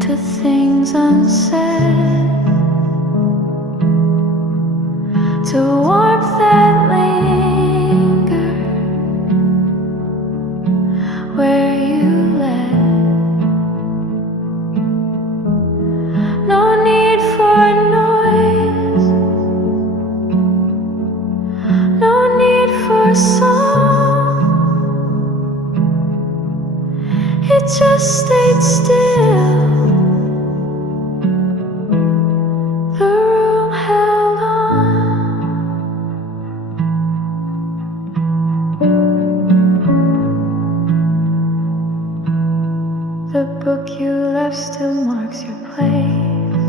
to things unsaid, to warmth that lingered where you led. No need for noise, no need for song. It just stayed still. The room held on. The book you left still marks your place.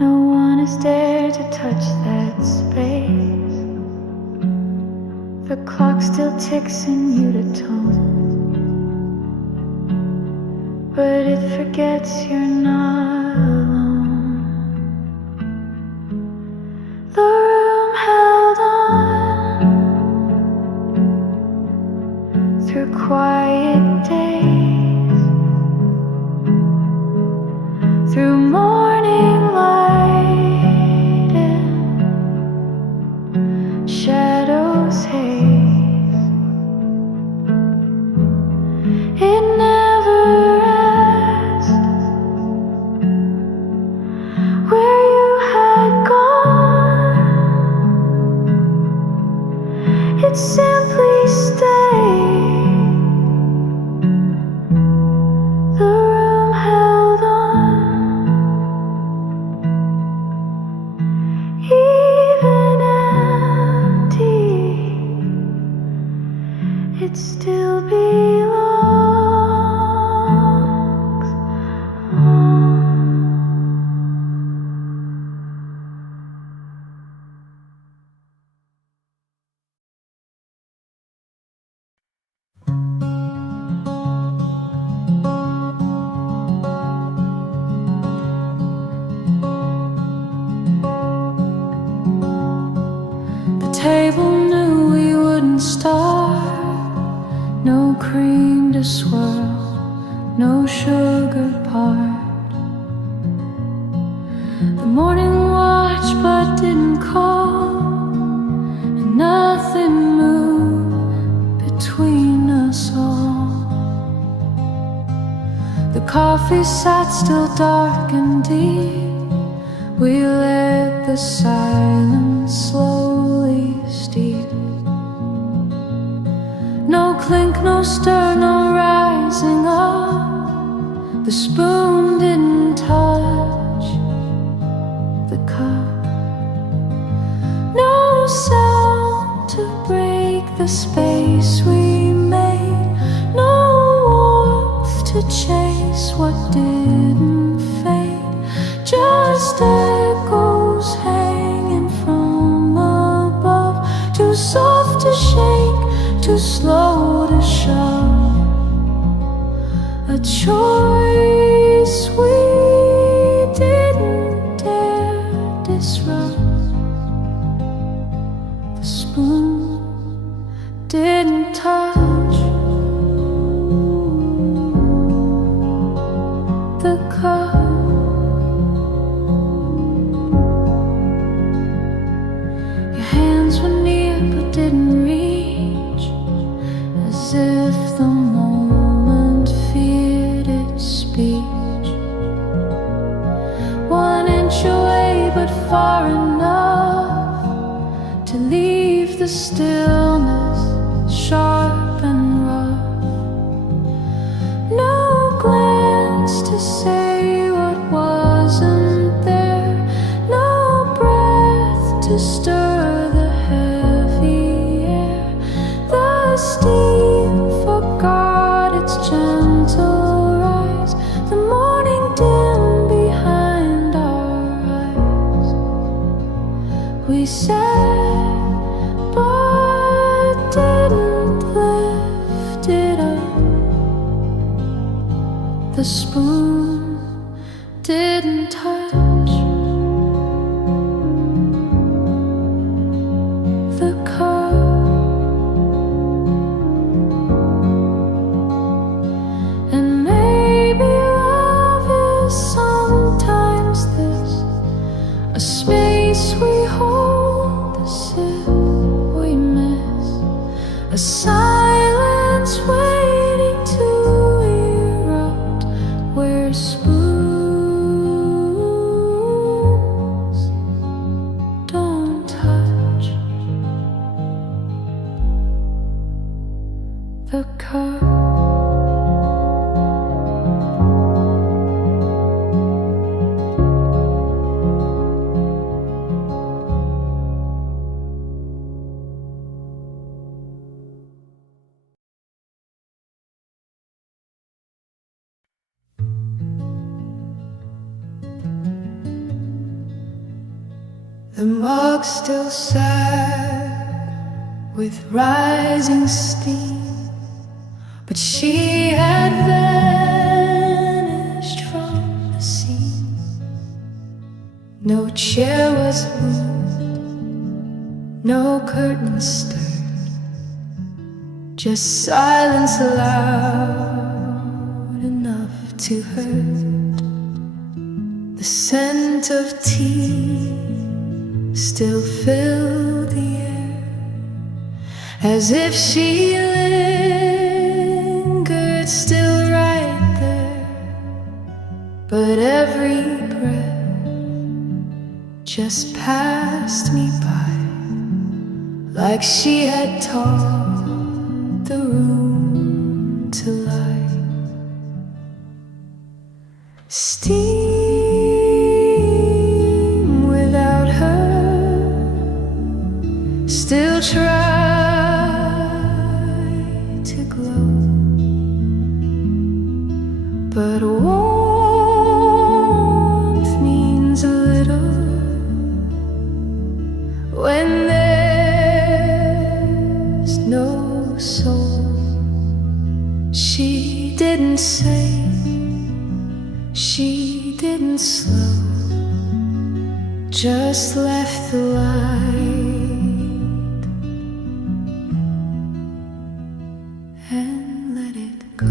No one has dared to touch that space. The clock still ticks in unitone, but it forgets you're not alone. sugar part. The morning watch but didn't call, and nothing moved between us all. The coffee sat still dark and deep. We let the silence slowly steep. No clink, no stir, no rising up. The spoon didn't touch the cup. No sound to break the space we made. No warmth to chase what didn't fade. Just echoes hanging from above. Too soft to shake, too slow to shove. A choice we didn't dare disrupt. The spoon didn't touch the cup. Your hands were near but didn't reach, as if the moment feared its speech. 1 inch away but far enough to leave the stillness sharp and rough. No glance to say what wasn't there. No breath to stir the heavy air. The steam forgot its gentle rise. The morning dim behind our eyes. We sat but didn't lift it up. The spoon didn't touch the cup. And maybe love is sometimes this, a space we hold, a sip we miss, a silence waiting to erupt, where spoons don't touch the cup. The mug still sat with rising steam, but she had vanished from the scene. No chair was moved, no curtain stirred, just silence loud enough to hurt. The scent of tea still filled the air, as if she lingered still right there. But every breath just passed me by, like she had taught the room to lie. Steam without her still try to glow, but warmth means a little when there's no soul. She didn't say, she didn't slow, just left the light and let it go.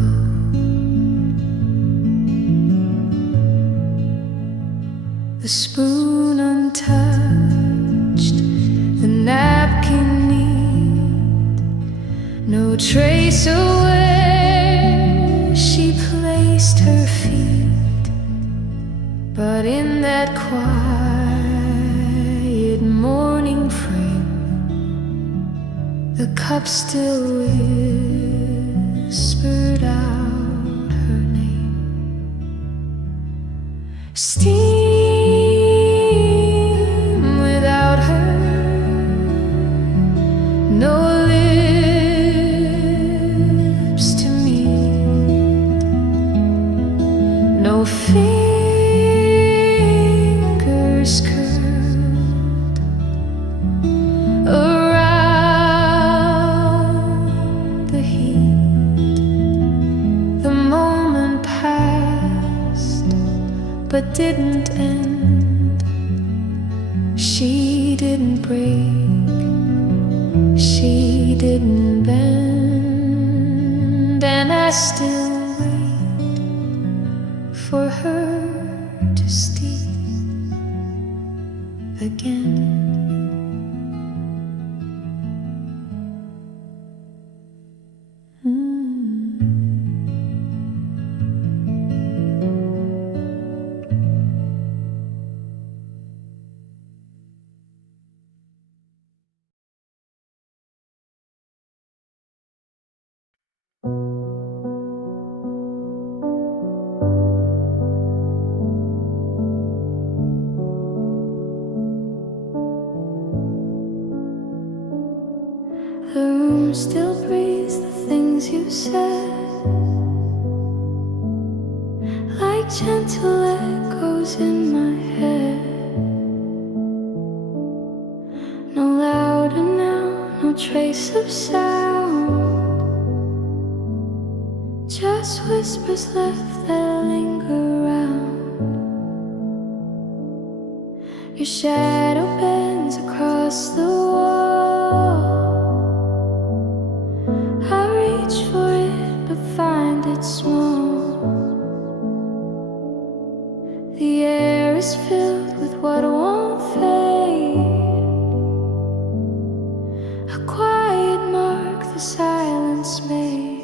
the spoon untouched, the napkin neat, no trace of where she placed her feet. But in that quiet morning frame, the cup still whispered out her name. Steam without her, no lips to meet, no fingers curled around the heat. The moment passed but didn't end. She didn't break, she didn't bend, and I still wait for her to steal again. The room still breathes the things you said, like gentle echoes in my head. No louder now, no trace of sound, just whispers left that linger around. Your shadow bends across the wall. I reach for it but find it small. The air is filled with what won't fade, a quiet mark the silence made.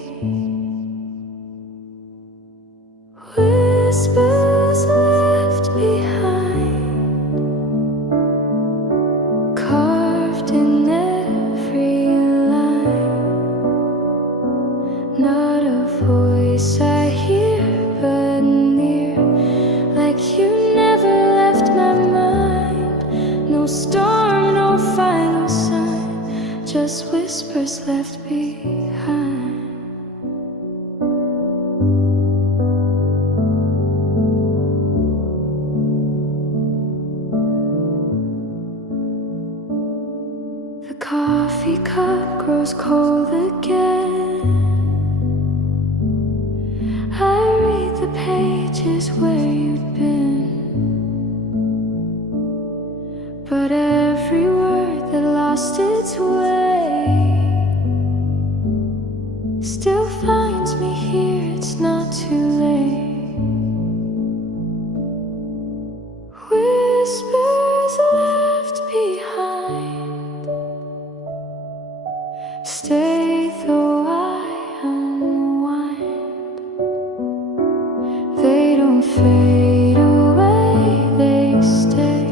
Whispers left behind, carved in every line. Not a voice I hear but near, like you never left my mind. No storm, no final sign, just whispers left behind. The coffee cup grows cold again. I read the pages where you'd been, but every word that lost its way still finds me here, it's not too late. Whispers left behind, stay though I unwind. They don't fade away, they stay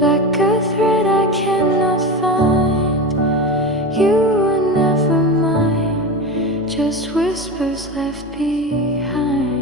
like a thread I cannot find. You were never mine, just whispers left behind.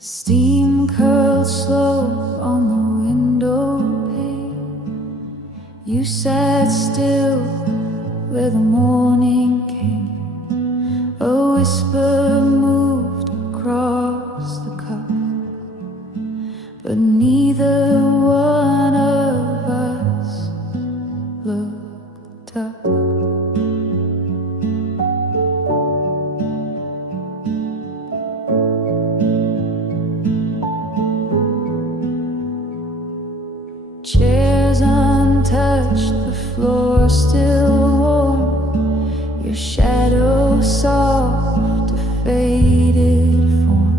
Steam curled slow on the window pane. You sat still where the morning came. A whisper moved across the cup. faded form.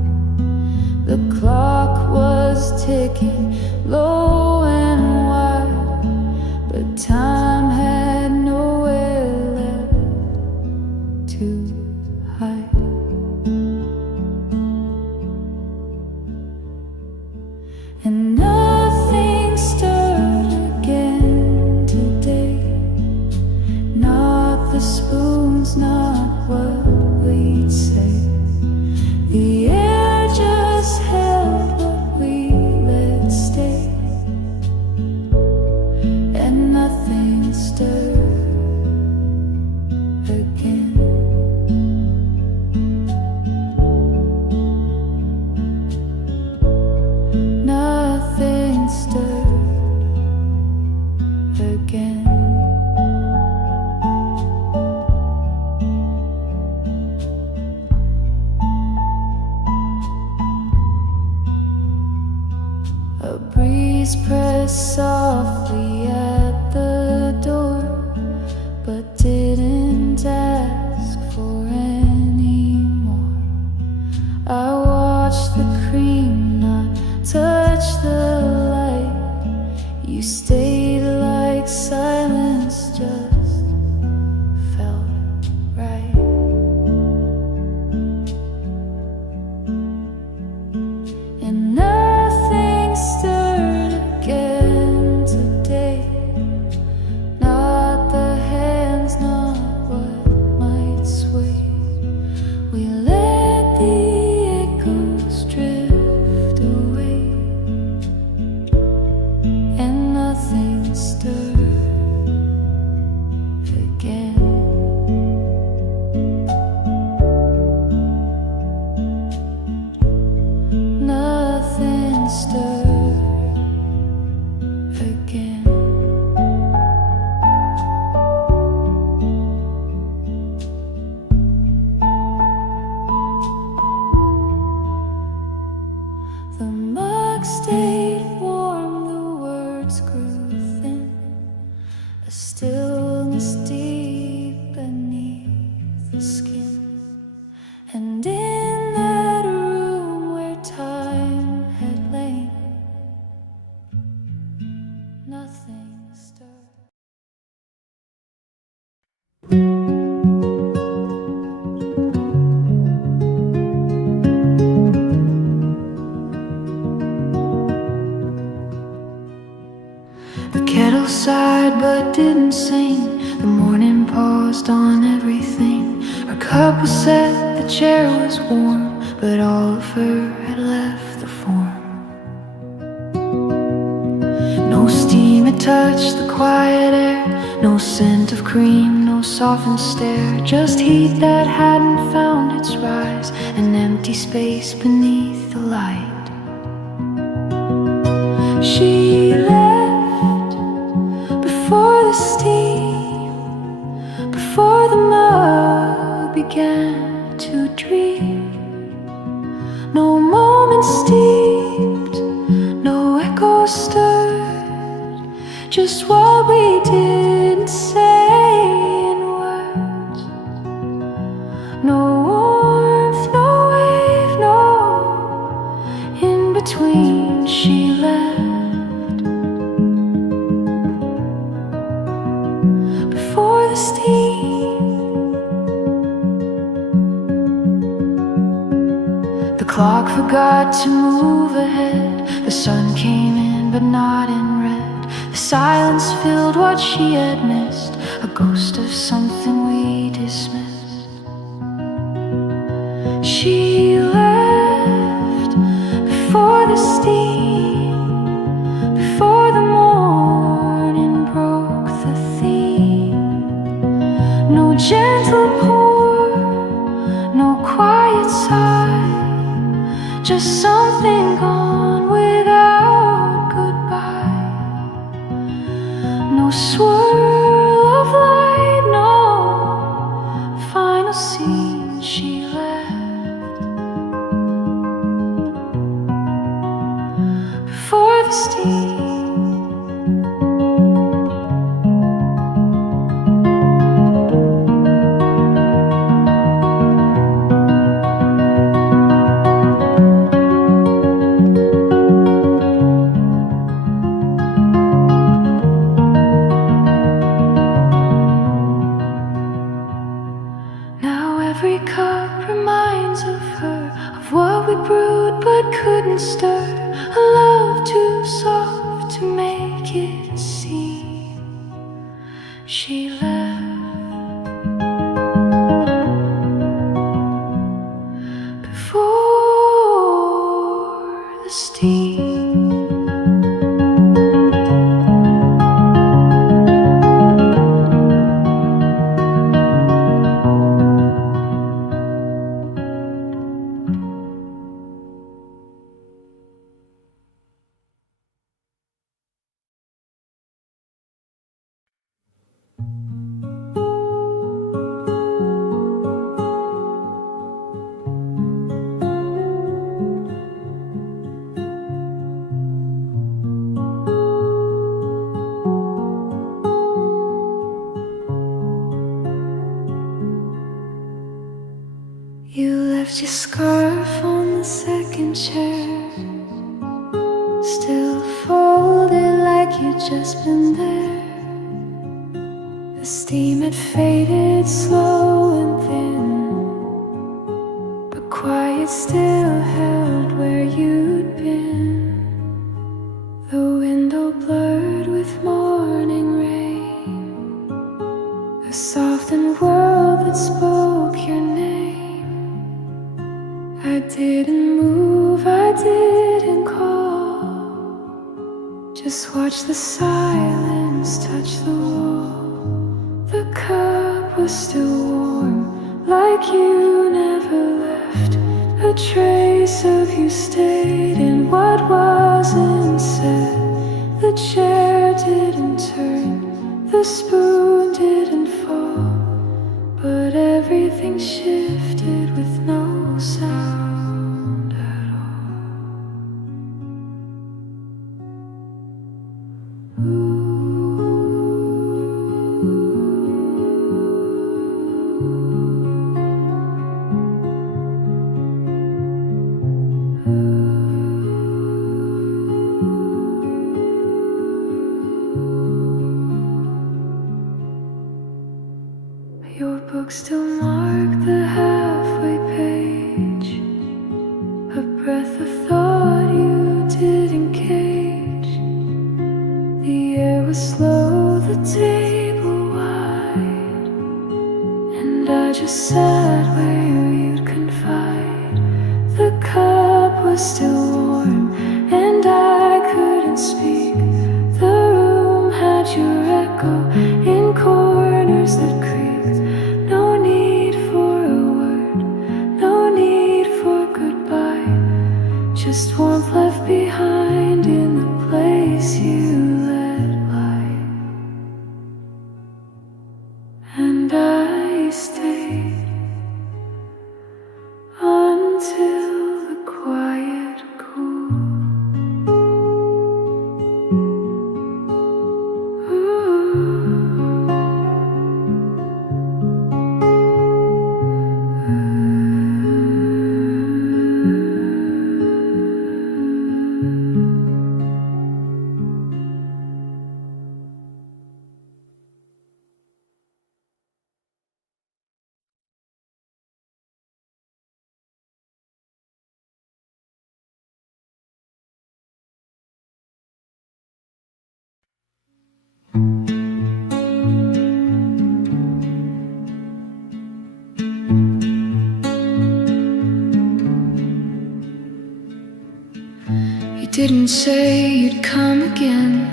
The clock was ticking low and wide, but time had nowhere left to hide. And nothing stirred again today. Not the spoons, not what we'd say. The air just held what we let stay. And nothing stirred again. Nothing stirred again. A breeze pressed softly at the door, but didn't ask for any more. I watched the cream not touch the light. You stayed like silence just felt right. And nothing stirred again today. Not the hands, not what might sway. We let the echoes drift away. And nothing stirred again. Nothing stirred again. The mug stayed warm, the words grew thin, a stillness deep beneath the skin. And in that room where time had lain, nothing stirred. The kettle sighed but didn't sing. The morning paused on everything. Her cup was set, the chair was warm, but all of her had left the form. No steam had touched the quiet air, no scent of cream, no softened stare. Just heat that hadn't found its rise, an empty space beneath the light. She left before the steam, before the mug began to dream. No moment steeped, no echo stirred, just what we didn't say in words. No warmth, no wave, no in between. She left before the steam. The clock forgot to move ahead. The sun came in but not in red. The silence filled what she had missed, a ghost of something we dismissed. She left before the steam, before the morning broke the theme. No gentle pour, no quiet sigh, just something gone without goodbye. No swirl of light, no final scene. She left before the steam. we brewed but couldn't stir, a love too soft to make it seem. She left before the steam. You left your scarf on the second chair, still folded like you'd just been there. The steam had faded slow and thin, but quiet still held where you'd been. The window blurred with morning rain, a softened world that spoke your name. I didn't move, I didn't call, just watch the silence touch the wall. The cup was still warm, like you never left. A trace of you stayed in what wasn't said. The chair didn't turn, the spoon didn't fall, but everything shifted with no sound at all. Your book still marked the halfway page, a breath of thought you didn't cage. The air was slow, the table wide, and I just sat where you'd confide. The cup was still warm, and I couldn't speak. The room had your echo in corners that creaked. No need for a word, no need for goodbye, just warmth left behind in the place you let lie. And I stayed until the quiet cooled. You didn't say you'd come again,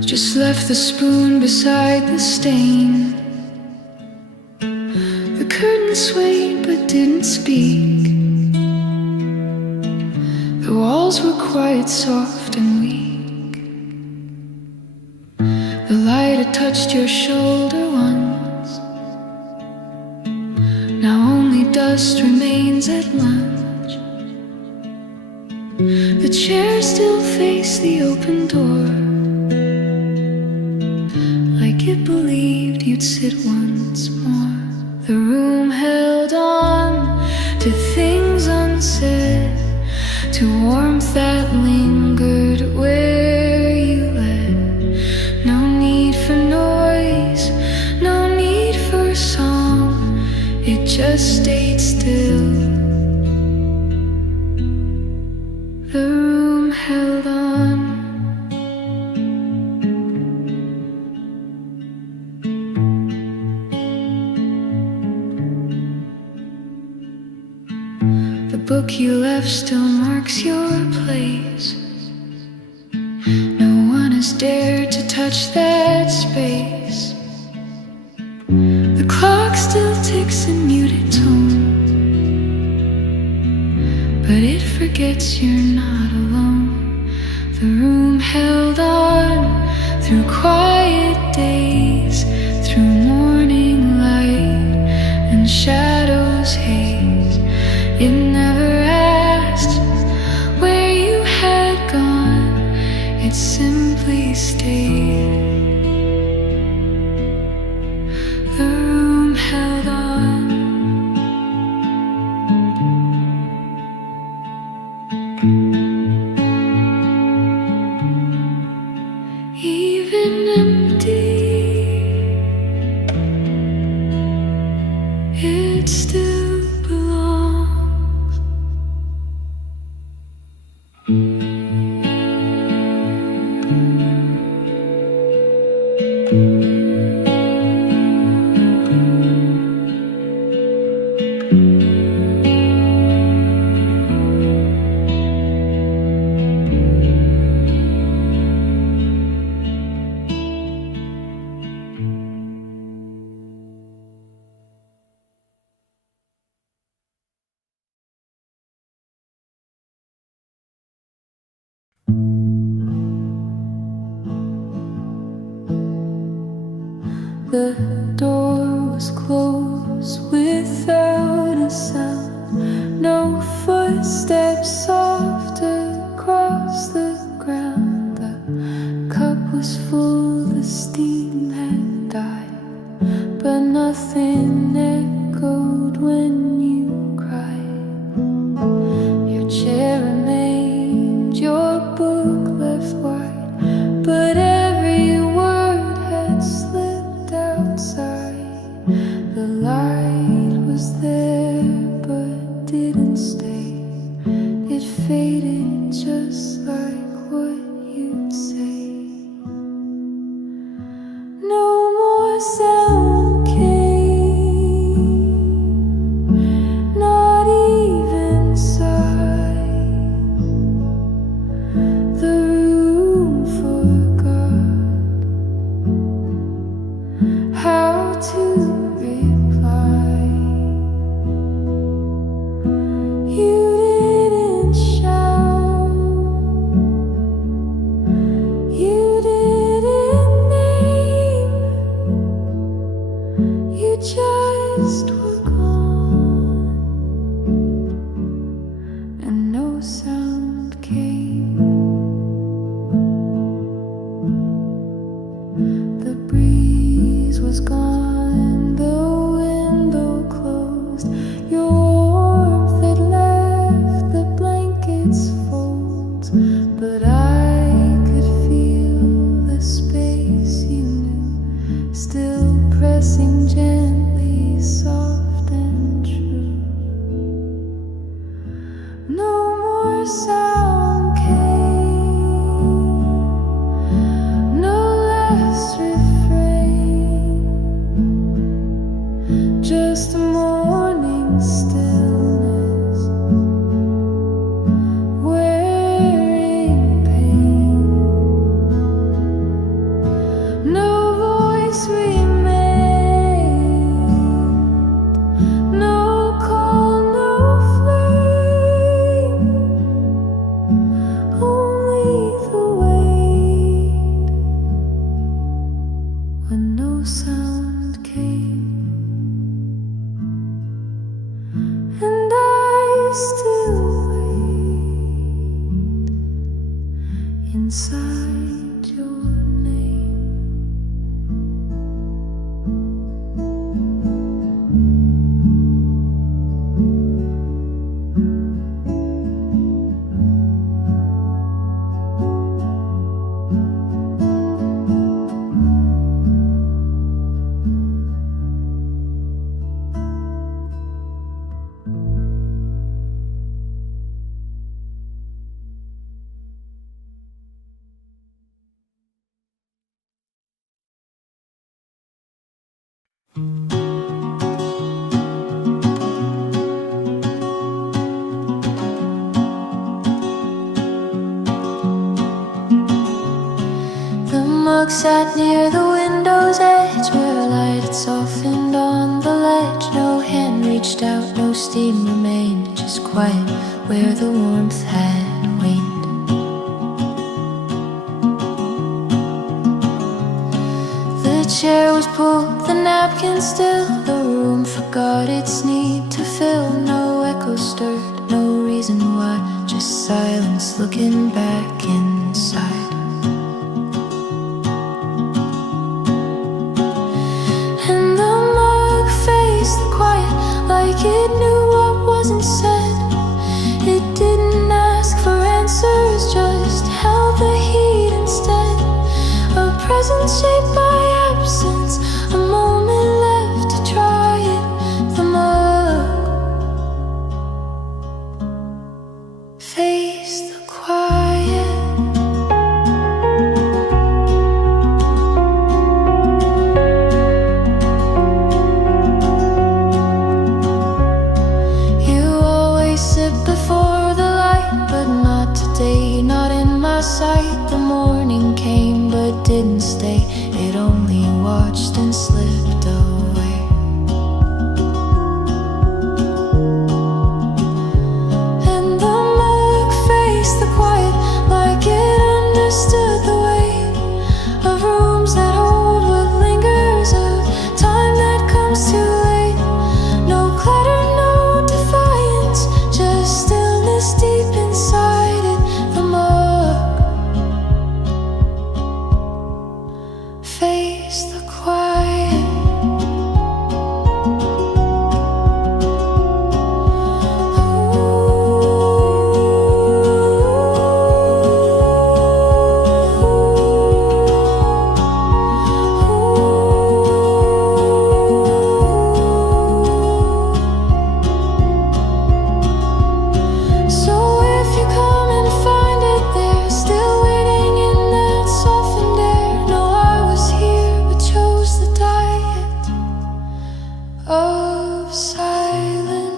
just left the spoon beside the stain. The curtain swayed but didn't speak. The walls were quiet, soft and weak. The light had touched your shoulder once, now only dust remains at lunch. The chair still faced the open door, like it believed you'd sit once more. The room held on to things unsaid, to warmth that lingered where you led. No need for noise, no need for song, it just stayed still. The room held on. The book you left still marks your place. No one has dared to touch that space. The clock still ticks in muted tone, but it forgets you're not alone. The room held on through quiet days, through morning light and shadows haze. It never asked where you had gone, it simply stayed. The room held on. Even empty, it still belongs. The door was closed without a sound. No footsteps soft across the ground. The cup was full, the steam had died, but nothing echoed when you cried. Your chair remained, your book left wide, but every word had slipped outside. The light was there but didn't stay. It faded just like what you'd say. No more sound came, not even sight. The room forgot how to reply. You didn't shout, you didn't name, you just were gone, and no sound came. The breeze was gone, the window closed. Your warmth had left the blankets folds, but I could feel the space you knew still pressing gently, soft and true. No more sound came, no less refrain, just a morning stillness, wearing pain. No voice remained, no call, no flame, only the weight when no sound came. And I still wait inside your name. mug sat near the window's edge, where light had softened on the ledge. No hand reached out, no steam remained, just quiet where the warmth had waned. The chair was pulled, the napkin still. The room forgot its need to fill. No echo stirred, no reason why, just silence looking back inside. And the mug faced the quiet like it knew what wasn't said. It didn't ask for answers, just held the heat instead. A present shaped by absence, a moment left to try it. The mug faced the quiet. You always sit before the light, but not today, not in my sight. The morning came but didn't stay, it only watched and slipped away. And the mug faced the quiet like it understood the weight of rooms that hold what lingers, of time that comes too late. No clatter, no defiance, just stillness deep inside it. The mug faced the quiet. So if you come and find it there, still waiting in that softened air. No, I was here but chose the diet of silence.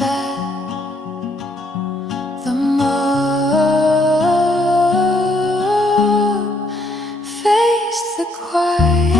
That the mug faced the quiet.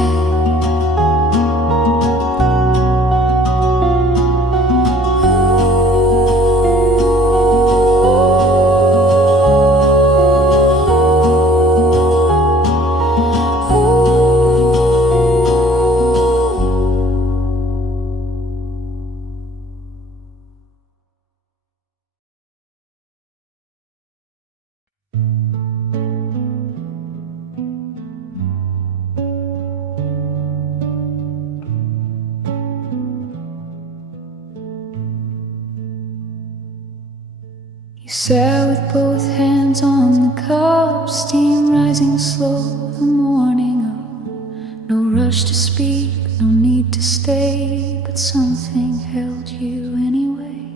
You sat with both hands on the cup, steam rising slow, the morning up. No rush to speak, no need to stay, but something held you anyway.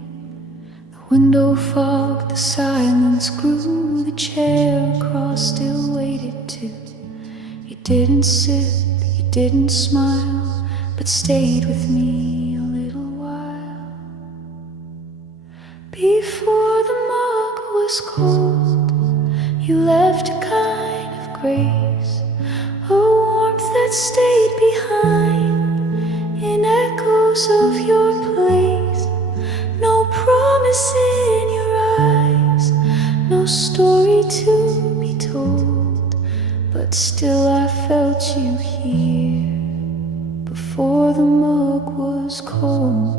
The window fogged, the silence grew, the chair across still waited too. You didn't sit, you didn't smile, but stayed with me a little while. Before the mug was cold, you left a kind of grace, a warmth that stayed behind in echoes of your place. No promise in your eyes, no story to be told, but still I felt you here before the mug was cold.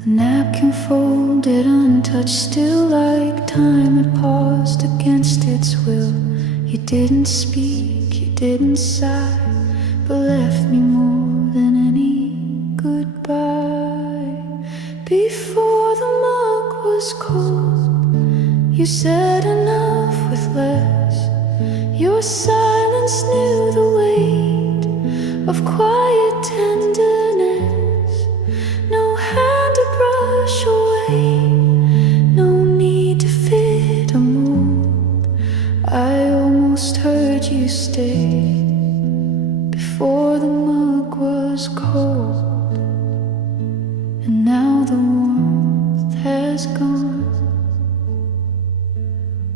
The napkin folded untouched, still like time had paused against its will. You didn't speak, you didn't sigh, but left me more than any goodbye. Before the mug was cold, you said enough with less. Your silence knew the weight of quiet tenderness. No hand to brush away, no need to fit a mold. I almost heard you stay before the mug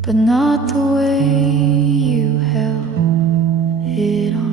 but not the way you held it on.